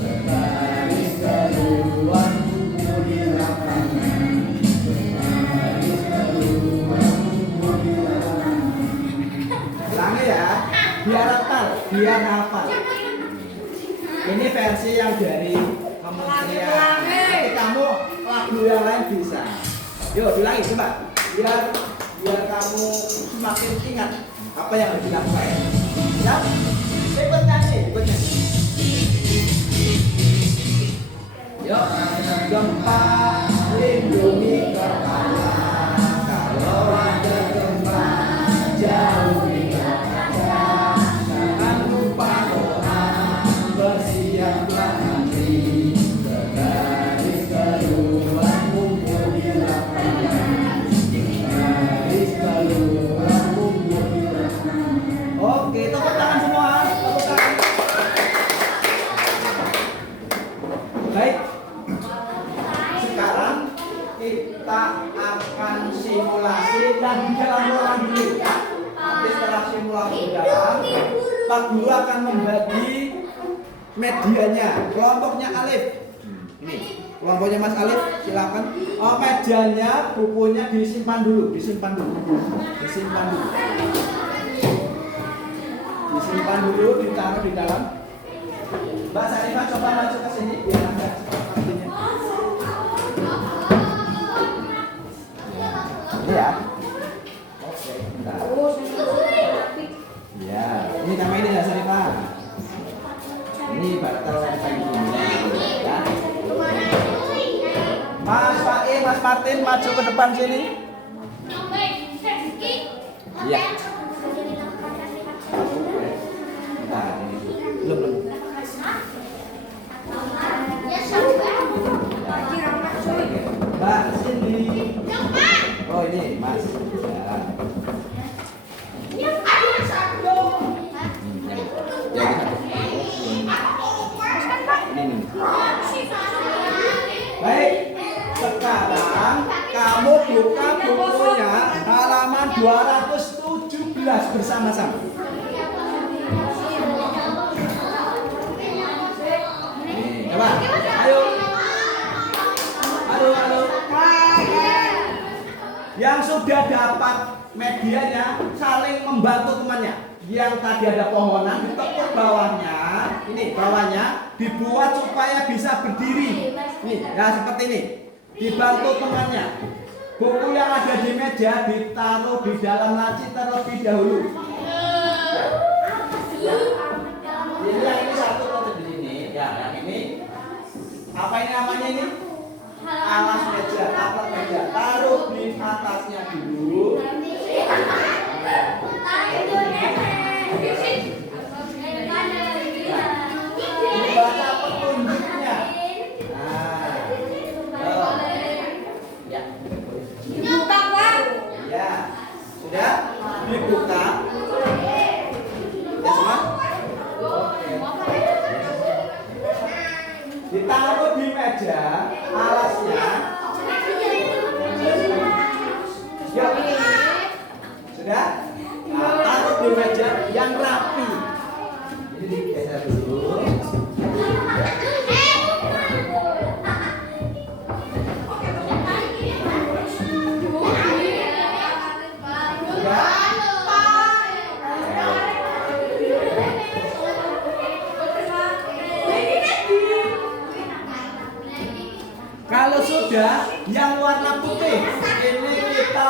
Berbaris keluar, kumpul di lapangan. Berbaris keluar, kumpul di lapangan. Ulangi ya, biar hafal. Ini versi yang dari kementerian. Nanti kamu lagu yang lain bisa. Yuk diulangi coba. Biar kamu semakin ingat apa yang harus dilakukan. Ya, ikut nyanyi. Yuk, gempa lindungi kepala. Kalau ada gempa jauhi kaca. Jangan lupa doa, bersiaplah nanti. Berbaris keluar, kumpul di lapangan. Berbaris keluar, kumpul di lapangan. Oke, tepuk tangan semua. Tepuk tangan. Baik. Sekarang kita akan simulasi dan di dalam ruangan dulu ya. Nanti setelah simulasi di dalam, Pak Guru akan membagi medianya. Kelompoknya Alif. Ini kelompoknya Mas Alif, silakan. Mejanya, bukunya disimpan dulu. Disimpan dulu, ditaruh di dalam. Mbak Sarifah coba maju ke sini biar ada sepertinya. Ini ya. Oke, bentar. Ya, ini sama ini ya Sarifah. Ini batal kayak gini ya. Mas Pak Mas Martin maju ke depan sini. Iya. Bentar, ini belum. Mbak sini. Oh ini Mas. Ya. lagi satu. Ini. Baik, sekarang kamu buka bukunya halaman 217 bersama-sama. Nih, coba. Ayo. Halo. Yang sudah dapat medianya saling membantu temannya. Yang tadi ada pohonan ditekuk bawahnya, ini bawahnya dibuat supaya bisa berdiri. Nih, ya seperti ini. Dibantu temannya. Buku yang ada di meja ditaruh di dalam laci terlebih dahulu. Jadi yang ini satu terus di sini, ya yang ini. Apa ini namanya ini? Alas meja, atap meja. Taruh di atasnya dulu. Dibaca petunjuknya. Ya. Dibuka, Pak. Ya. Sudah dibuka. Ya semua? Oke. Ditaruh di meja alasnya. Ya. Sudah? Nah, taruh di meja yang rapi. Ini digeser dulu. Kalau sudah yang warna putih, ini kita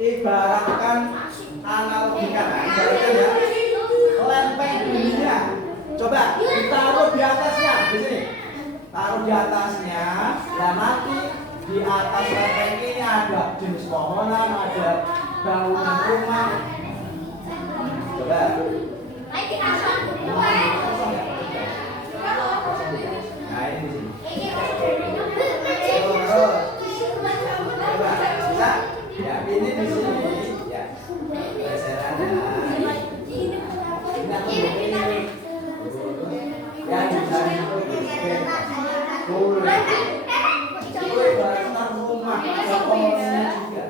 ibaratkan analogikan, ibaratkan ya, lempeng dunia. Coba ditaruh di atasnya, di sini. Taruh di atasnya, dan nanti di atas lempeng ini ada jenis pohonan, ada bangunan rumah. Coba. Nah ini di sini. Coba, bisa? Ya, ini di sini. Ya, geserannya. Ya, bisa boleh. Itu ibaratkan rumah, ada pohonnya juga.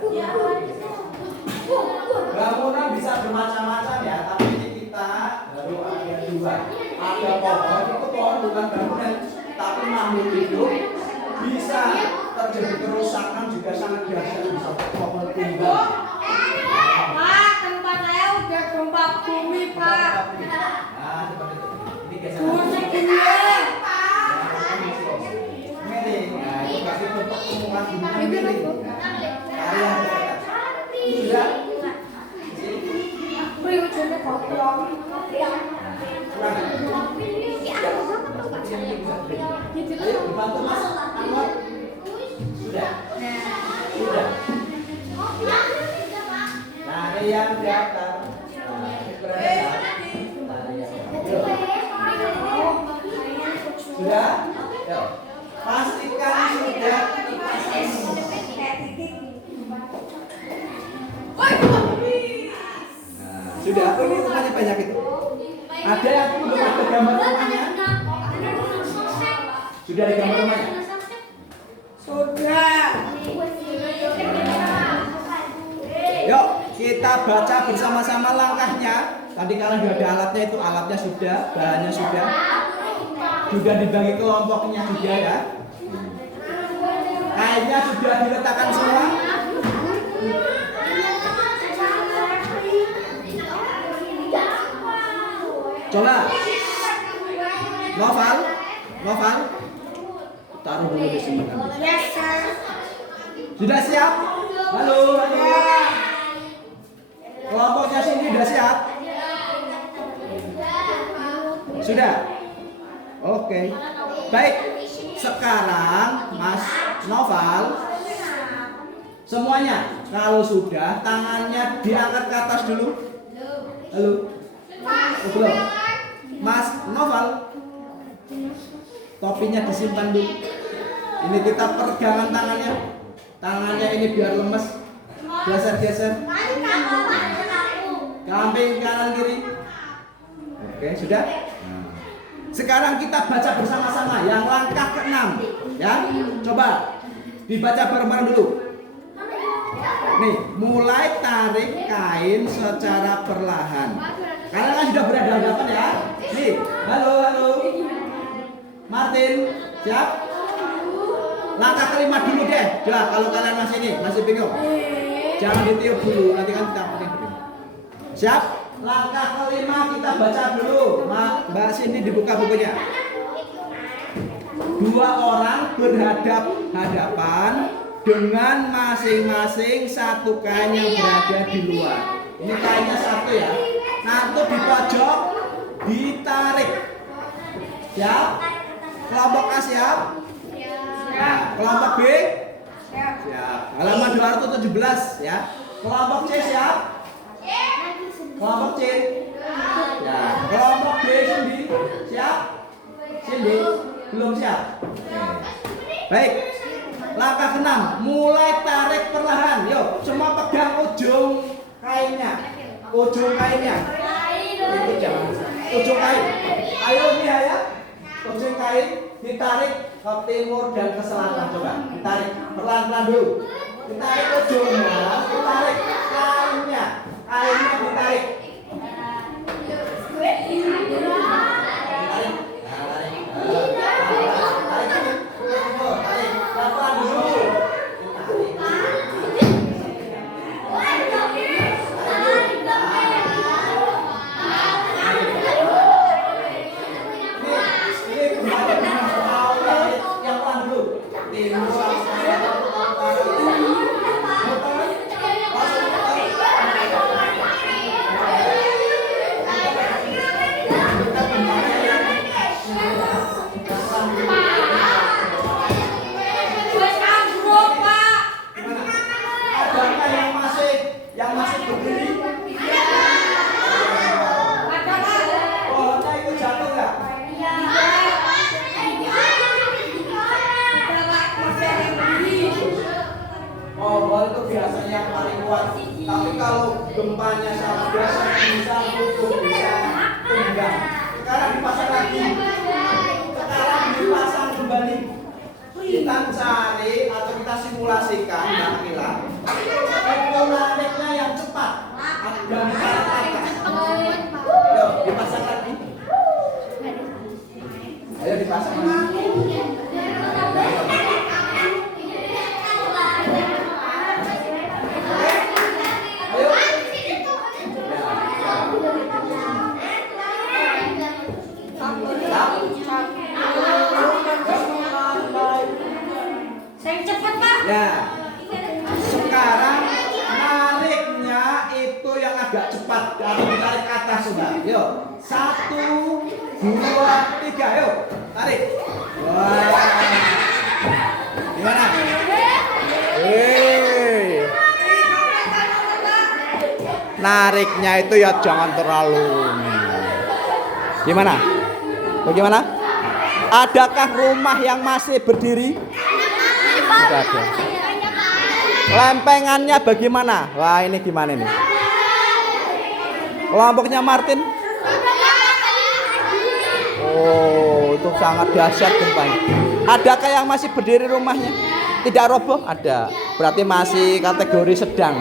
Bangunan bisa bermacam-macam ya, tapi ini kita baru ada dua. Ada pohon, itu pohon bukan bangunan, tapi makhluk hidup. Bisa terjadi kerusakan juga sangat dahsyat, bisa pohon tumbang. Pak, tempat saya udah gempa bumi, Pak. Nah, seperti itu. Ini geser. Bumi gede. Miring. Nah, itu kasih bentuk tumbuhan bunga miring. Kalian sudah. Beri ujungnya kotor. Ayo dibantu Mas Anwar. Sudah. Sudah. Nah, ini yang daftar. Sudah? Yuk. Pastikan sudah. Sudah, oh ini rumahnya banyak itu. Ada yang belum ada gambar rumahnya? Sudah ada gambar rumahnya? Sudah. Yuk, kita baca bersama-sama langkahnya. Tadi kalau sudah ada alatnya itu, alatnya sudah, bahannya sudah. Sudah dibagi kelompoknya juga ya. Kainnya sudah diletakkan semua. Coba. Noval. Taruh dulu di sini. Yes, sir. Sudah siap? Halo. Kelompoknya sini sudah siap? Sudah? Oke. Baik. Sekarang Mas Noval, semuanya kalau sudah tangannya diangkat ke atas dulu. Halo. Oh, belum. Mas Noval, topinya disimpan dulu. Ini kita pegangan tangannya. Tangannya ini biar lemes. Geser. Kambing kanan kiri. Oke, sudah? Nah. Sekarang kita baca bersama-sama yang langkah ke-6. Ya, coba dibaca bareng-bareng dulu. Nih, mulai tarik kain secara perlahan. Kalian kan sudah berhadapan ya. Nih, halo, halo. Martin, siap? Langkah kelima dulu deh. Coba kalau kalian masih bingung. Jangan ditiup dulu, nanti kan kita pakai dulu. Siap? Langkah kelima kita baca dulu. Mbak Cindy dibuka bukunya. 2 orang berhadap-hadapan dengan masing-masing satu kain yang berada di luar. Ini kainnya satu ya. Nanti di pojok ditarik. Siap? Kelompok A siap? Nah, kelompok B? Siap. Halaman 217 ya. Kelompok C siap? Kelompok C? Ya. Kelompok B Cindy siap? Cindy belum siap? Baik. Langkah ke-6, mulai tarik perlahan. Yuk, semua pegang ujung kainnya. Ujung kainnya. Itu jangan. Ujung kain. Ayo Mia ya. Ujung kain ditarik ke timur dan ke selatan. Coba ditarik pelan-pelan dulu. Ditarik ujungnya, ditarik kainnya. Kainnya ditarik. Tapi kalau gempanya sama biasa bisa tutup, bisa tunggang. Sekarang dipasang lagi. Sekarang dipasang kembali. Kita cari atau kita simulasikan, Mbak Akila, nariknya yang cepat dan ditarik atas. Yuk, dipasang lagi. Ayo dipasang lagi. Ya, sekarang nariknya itu yang agak cepat atau ditarik ke atas sudah. Yuk, 1, 2, 3, yuk tarik. Wah, gimana? Nariknya itu ya jangan terlalu. Gimana? Bagaimana? Adakah rumah yang masih berdiri? Tidak ada. Lempengannya bagaimana? Wah, ini gimana nih? Kelompoknya Martin? Oh, itu sangat dahsyat gempanya. Adakah yang masih berdiri rumahnya? Tidak roboh? Ada. Berarti masih kategori sedang.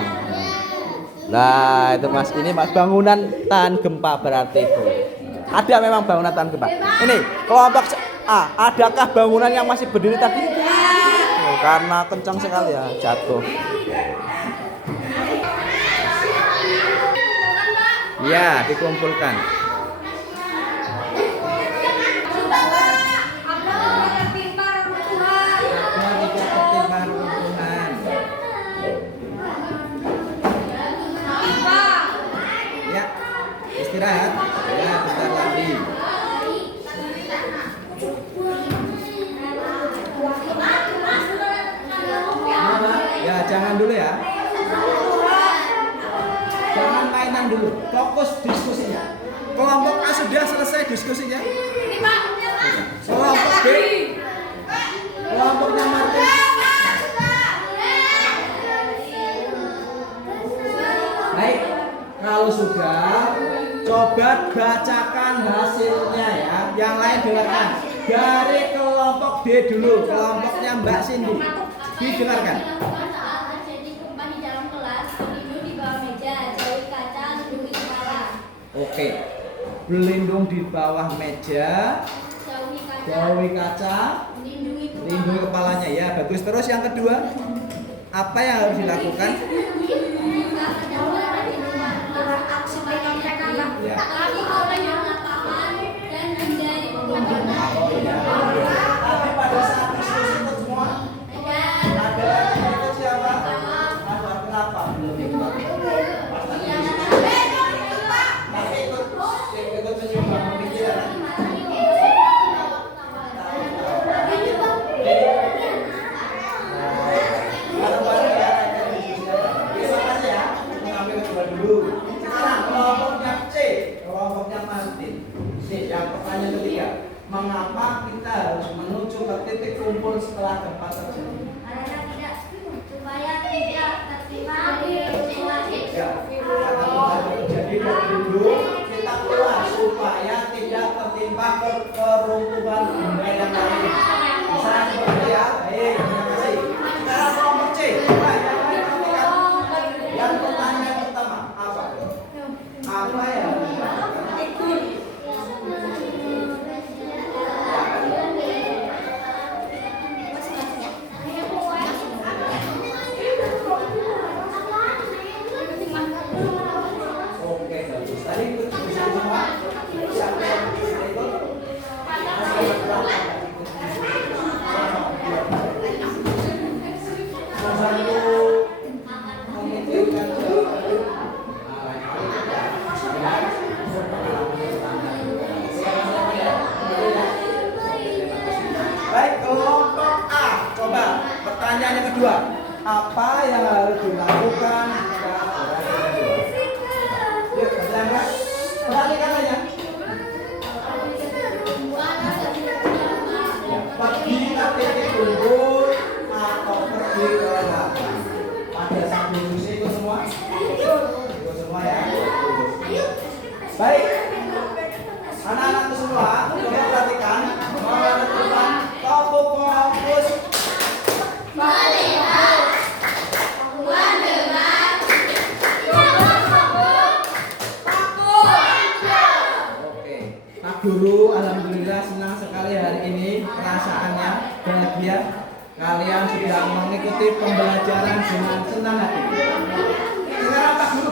Nah, itu Mas, ini Mas bangunan tahan gempa berarti itu. Ada memang bangunan tahan gempa. Ini kelompok A, adakah bangunan yang masih berdiri tadi? Oh, karena kencang sekali ya jatuh. Ya, dikumpulkan. Ya, istirahat. Ya, bentar lagi. Ya, jangan dulu ya. Jangan mainan dulu. Fokus diskusinya. Kelompok A sudah selesai diskusinya. Kelompok B, kelompoknya Martin. Baik, kalau sudah, coba buat bacakan hasilnya ya. Yang lain dengarkan. Dari kelompok D dulu, kelompoknya Mbak Cindy. Didengarkan. Saat terjadi gempa di dalam kelas, berlindung di bawah meja, jauhi kaca, lindungi kepala. Oke. Berlindung di bawah meja, jauhi kaca, lindungi kepalanya ya. Bagus. Terus yang kedua, apa yang harus dilakukan? Ya. Tapi pada saat diskusi itu semua ada yang ikut siapa? Ada kenapa belum ikut? Tapi ikut menyumbang pemikiran. Bareng-bareng ya, terima kasih ya. Mengambil kedua dulu. Sekarang kelompoknya C, kelompoknya Martin. C, yang pertanyaan ketiga. Mengapa kita harus menuju ke titik kumpul setelah gempa terjadi? Supaya tidak tertimpa Ya, jadi dari dulu kita keluar supaya tidak tertimpa keruntuhan benda yang lain. Bisa seperti ya. Baik, terima kasih. Sekarang kelompok C. Nah, yang lain perhatikan. Yang pertanyaan pertama apa? Apa ya? Oke, bagus. Tadi ikut diskusi semua. Siapa yang bisa ikut? Satu memikirkan jawaban. Baik, kelompok A. Coba pertanyaan yang kedua. Apa yang harus dilakukan jika berada di luar? Yuk, pertanyaan. Perhatikan aja. Ya, pergi ke titik kumpul atau pergi ke lapangan. Pada saat diskusi itu semua? Ikut semua ya. Baik. Anak-anakku semua, coba perhatikan. Menentukan topik fokus. Oke, Pak Guru, alhamdulillah senang sekali hari ini perasaannya bahagia. Kalian sudah mengikuti pembelajaran dengan senang hati. Sekarang Pak Guru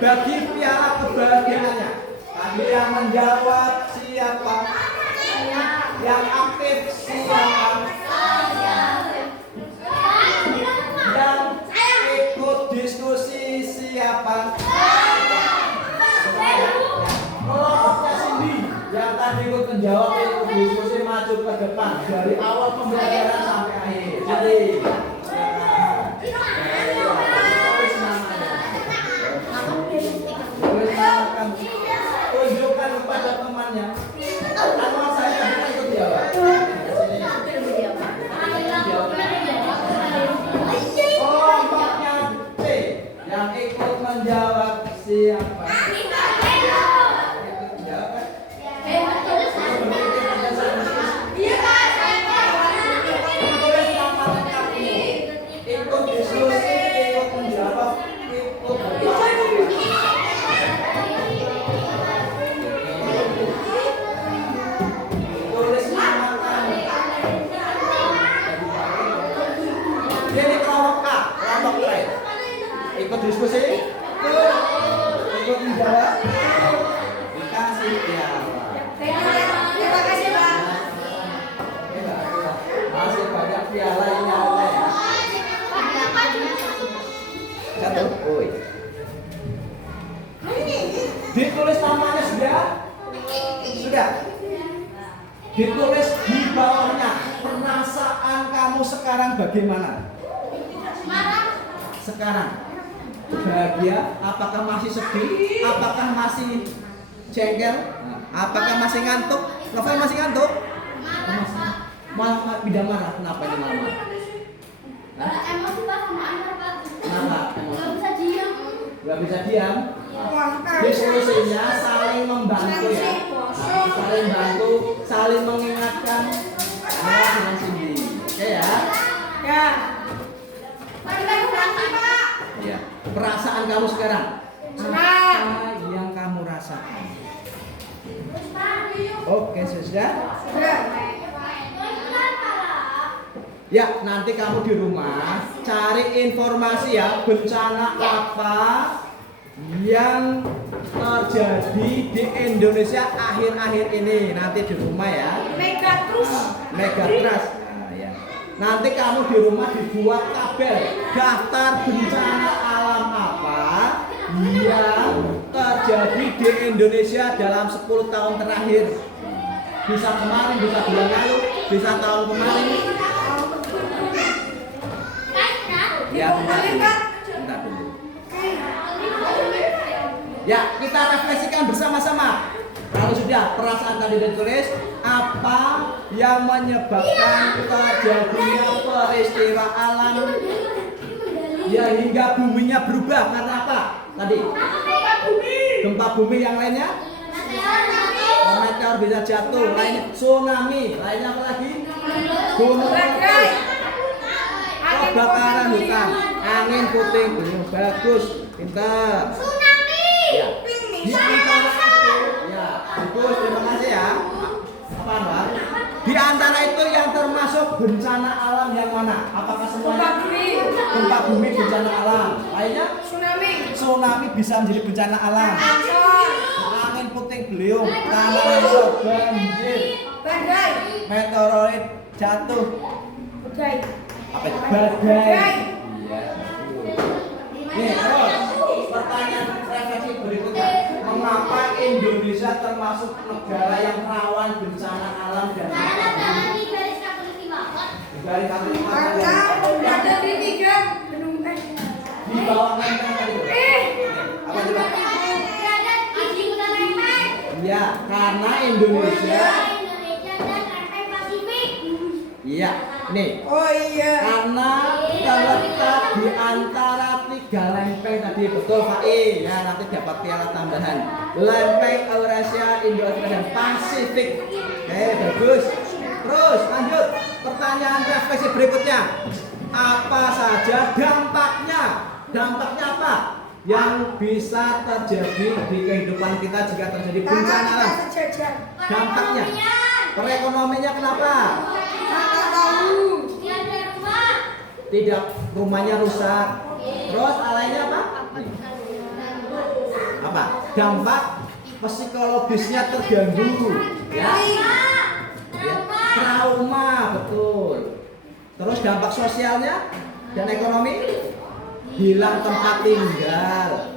bagi piala kebahagiaannya. Tadi yang menjawab siapa? Yang aktif siapa? Yang ikut diskusi siapa? Kelompoknya Cindy yang tadi ikut menjawab, ikut diskusi, maju ke depan dari awal pembelajaran sampai akhir. Jadi tunjukkan kepada temannya. Nama saya ikut jawab. Kelompoknya C yang ikut menjawab siapa? Ikut diskusi, ikut menjawab, ikut tulis namakan. Ini kelompok A, kelompok B. Ikut diskusi, ikut menjawab, dikasih piala. Terima kasih, Pak. Masih banyak piala ini ada ya. Satu, oi. Ditulis namanya sudah? Sudah. Ditulis di bawahnya. Perasaan kamu sekarang bagaimana? Sekarang bahagia? Apakah masih sedih? Apakah masih jengkel? Apakah masih ngantuk? Novel masih ngantuk? Malah tidak marah. Kenapa ini malah marah? Emosi Pak, sama anak Pak. Kenapa? Nggak bisa diam. Nggak bisa diam. Wah, Diskusinya saling membantu ya. Saling bantu, saling mengingatkan dengan Cindy. Oke ya. Ya. Terima kasih, Pak. Ya. Perasaan kamu sekarang. Senang. Apa yang kamu rasakan? Oke, sudah. Sudah. Ya, nanti kamu di rumah cari informasi ya, bencana apa yang terjadi di Indonesia akhir-akhir ini. Nanti di rumah ya. Megatrus. Megatrust. Nah, ya. Nanti kamu di rumah dibuat tabel daftar bencana alam apa yang terjadi di Indonesia dalam 10 tahun terakhir. Bisa kemarin, bisa bulan lalu, bisa tahun kemarin. Ya, bentar dulu. Ya, kita refleksikan bersama-sama. Kalau sudah perasaan tadi ditulis, apa yang menyebabkan terjadinya peristiwa alam ya hingga buminya berubah karena apa? Tadi gempa bumi, yang lainnya meteor bisa jatuh, lainnya tsunami, lainnya apa lagi? Gunung meletus, kebakaran hutan, angin puting beliung. Bagus, pintar. Ya, di antara itu, ya, bagus, terima kasih ya. Apa, Mbak? Di antara itu yang termasuk bencana alam yang mana? Apakah semuanya? Gempa bumi bencana alam. Lainnya? Tsunami bisa menjadi bencana alam. Angin puting beliung, tanah longsor, banjir, meteoroid jatuh. Apa itu? Badai. Iya. Nih, terus pertanyaan refleksi berikutnya. Mengapa Indonesia termasuk negara yang rawan bencana alam dan garis katulistiwa di bawah lempeng tadi itu? Apa coba? Ya, karena Indonesia. Iya, nih. Oh iya. Karena terletak di antara 3 lempeng tadi, betul Pak I. Ya, nanti dapat piala tambahan. Lempeng Eurasia, Indo-Asia dan Pasifik. Oke, bagus. Terus lanjut. Pertanyaan refleksi berikutnya. Apa saja dampaknya? Dampaknya apa yang bisa terjadi di kehidupan kita jika terjadi bencana alam? Dampaknya. Perekonomiannya kenapa? Tidak, rumahnya rusak. Terus lainnya apa? Apa? Dampak psikologisnya terganggu. Ya. Trauma, betul. Terus dampak sosialnya dan ekonomi hilang tempat tinggal.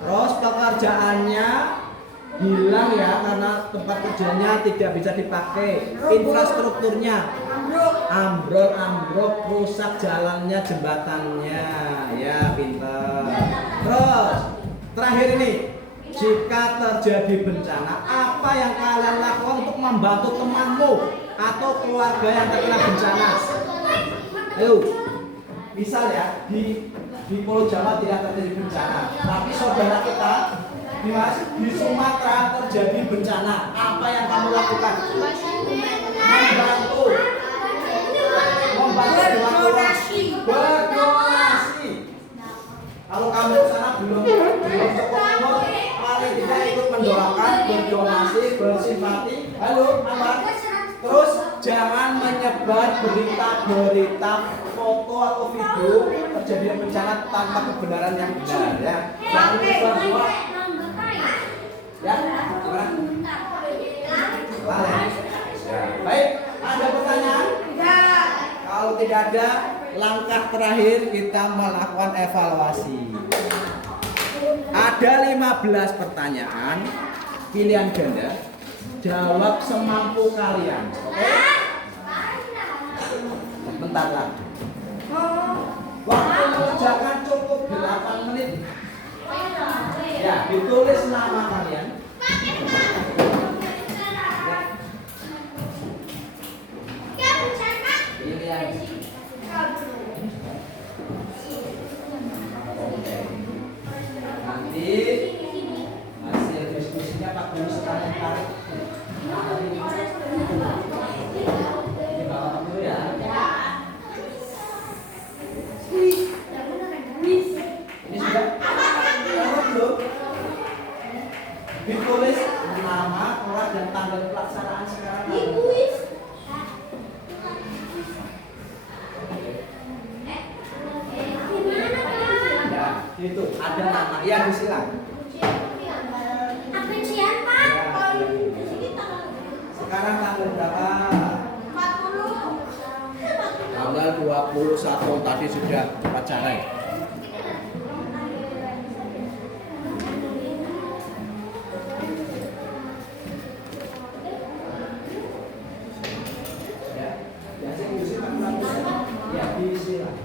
Terus pekerjaannya hilang ya karena tempat kerjanya tidak bisa dipakai. Infrastrukturnya ambrol, rusak jalannya, jembatannya. Ya, pintar. Terus terakhir ini, jika terjadi bencana, apa yang kalian lakukan untuk membantu temanmu atau keluarga yang terkena bencana? Ayo, misal ya di Pulau Jawa tidak terjadi bencana, tapi saudara kita di Sumatera terjadi bencana. Apa yang kamu lakukan? Membantu berdonasi. Kalau kamu ke sana belum cukup umur, paling tidak ikut mendoakan, berdonasi, bersimpati. Halo, apa? Terus jangan menyebar berita-berita, foto atau video terjadi bencana tanpa kebenaran yang benar ya. Jangan menyebar doa. Ya, gimana? Lalai. Ya. Baik, ada pertanyaan? Tidak. Kalau tidak ada, langkah terakhir kita melakukan evaluasi. Ada 15 pertanyaan, pilihan ganda. Jawab semampu kalian. Oke? Bentar lagi. Waktu mengerjakan cukup 8 menit. Ya, ditulis nama kalian. Pilihan. kalian tarik. Ini bawa dulu ya. Ini sudah belum? Ditulis nama, kelas dan tanggal pelaksanaan sekarang. Ya, itu ada nama. Ya, disilang. Sekarang tanggal berapa? Tanggal 21 tadi sudah upacara. Ya, biasa disilang. Ya, disilang.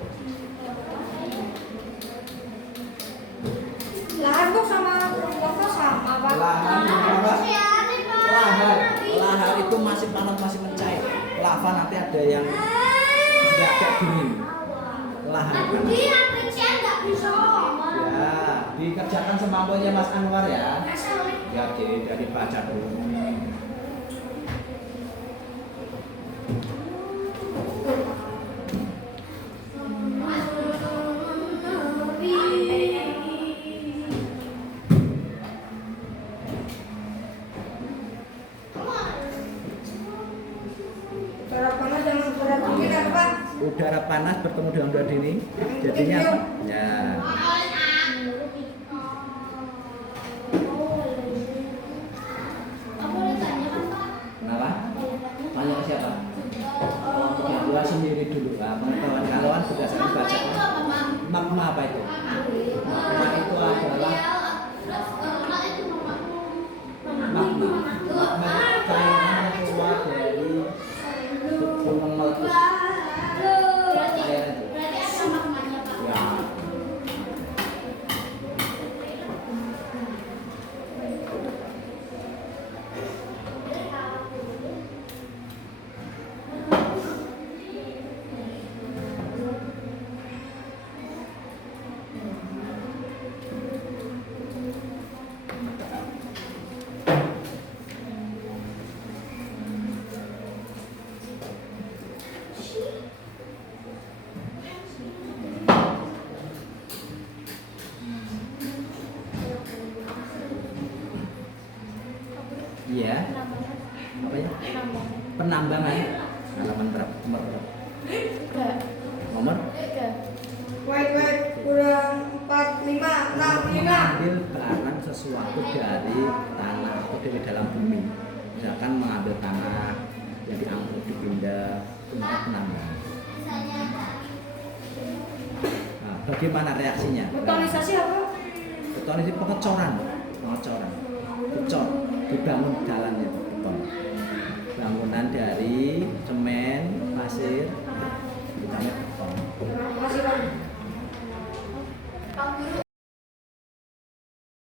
Lahan kok sama Bapak sama, Pak? Lahan apa? Lahan itu masih panas, masih mencair. Lava nanti ada yang agak dingin. Lahan panas. Ya, dikerjakan semampunya Mas Anwar ya. Ya, dari baca dulu. Udara panas dan udara dingin kan, Pak? Udara panas bertemu dengan udara dingin, jadinya apa? Ya. Kenapa? Tanya ke siapa? Ya, gua sendiri dulu. Pengetahuan kalauan berdasarkan bacaan. Magma apa itu? Magma itu adalah magma. Magma cairan yang keluar dari gunung meletus. Cairan itu. Ya. Iya. Apa ya? Penambangan. Halaman berapa? Nomor berapa? Nomor? Wait, kurang 45, 65. Mengambil barang sesuatu dari tanah atau dari dalam bumi. Misalkan mengambil tanah yang diangkut dipindah, itu namanya penambangan. Nah, bagaimana reaksinya? Betonisasi apa? Beton itu pengecoran, dicor, dibangun jalannya beton. Bangunan dari semen, pasir, ditambah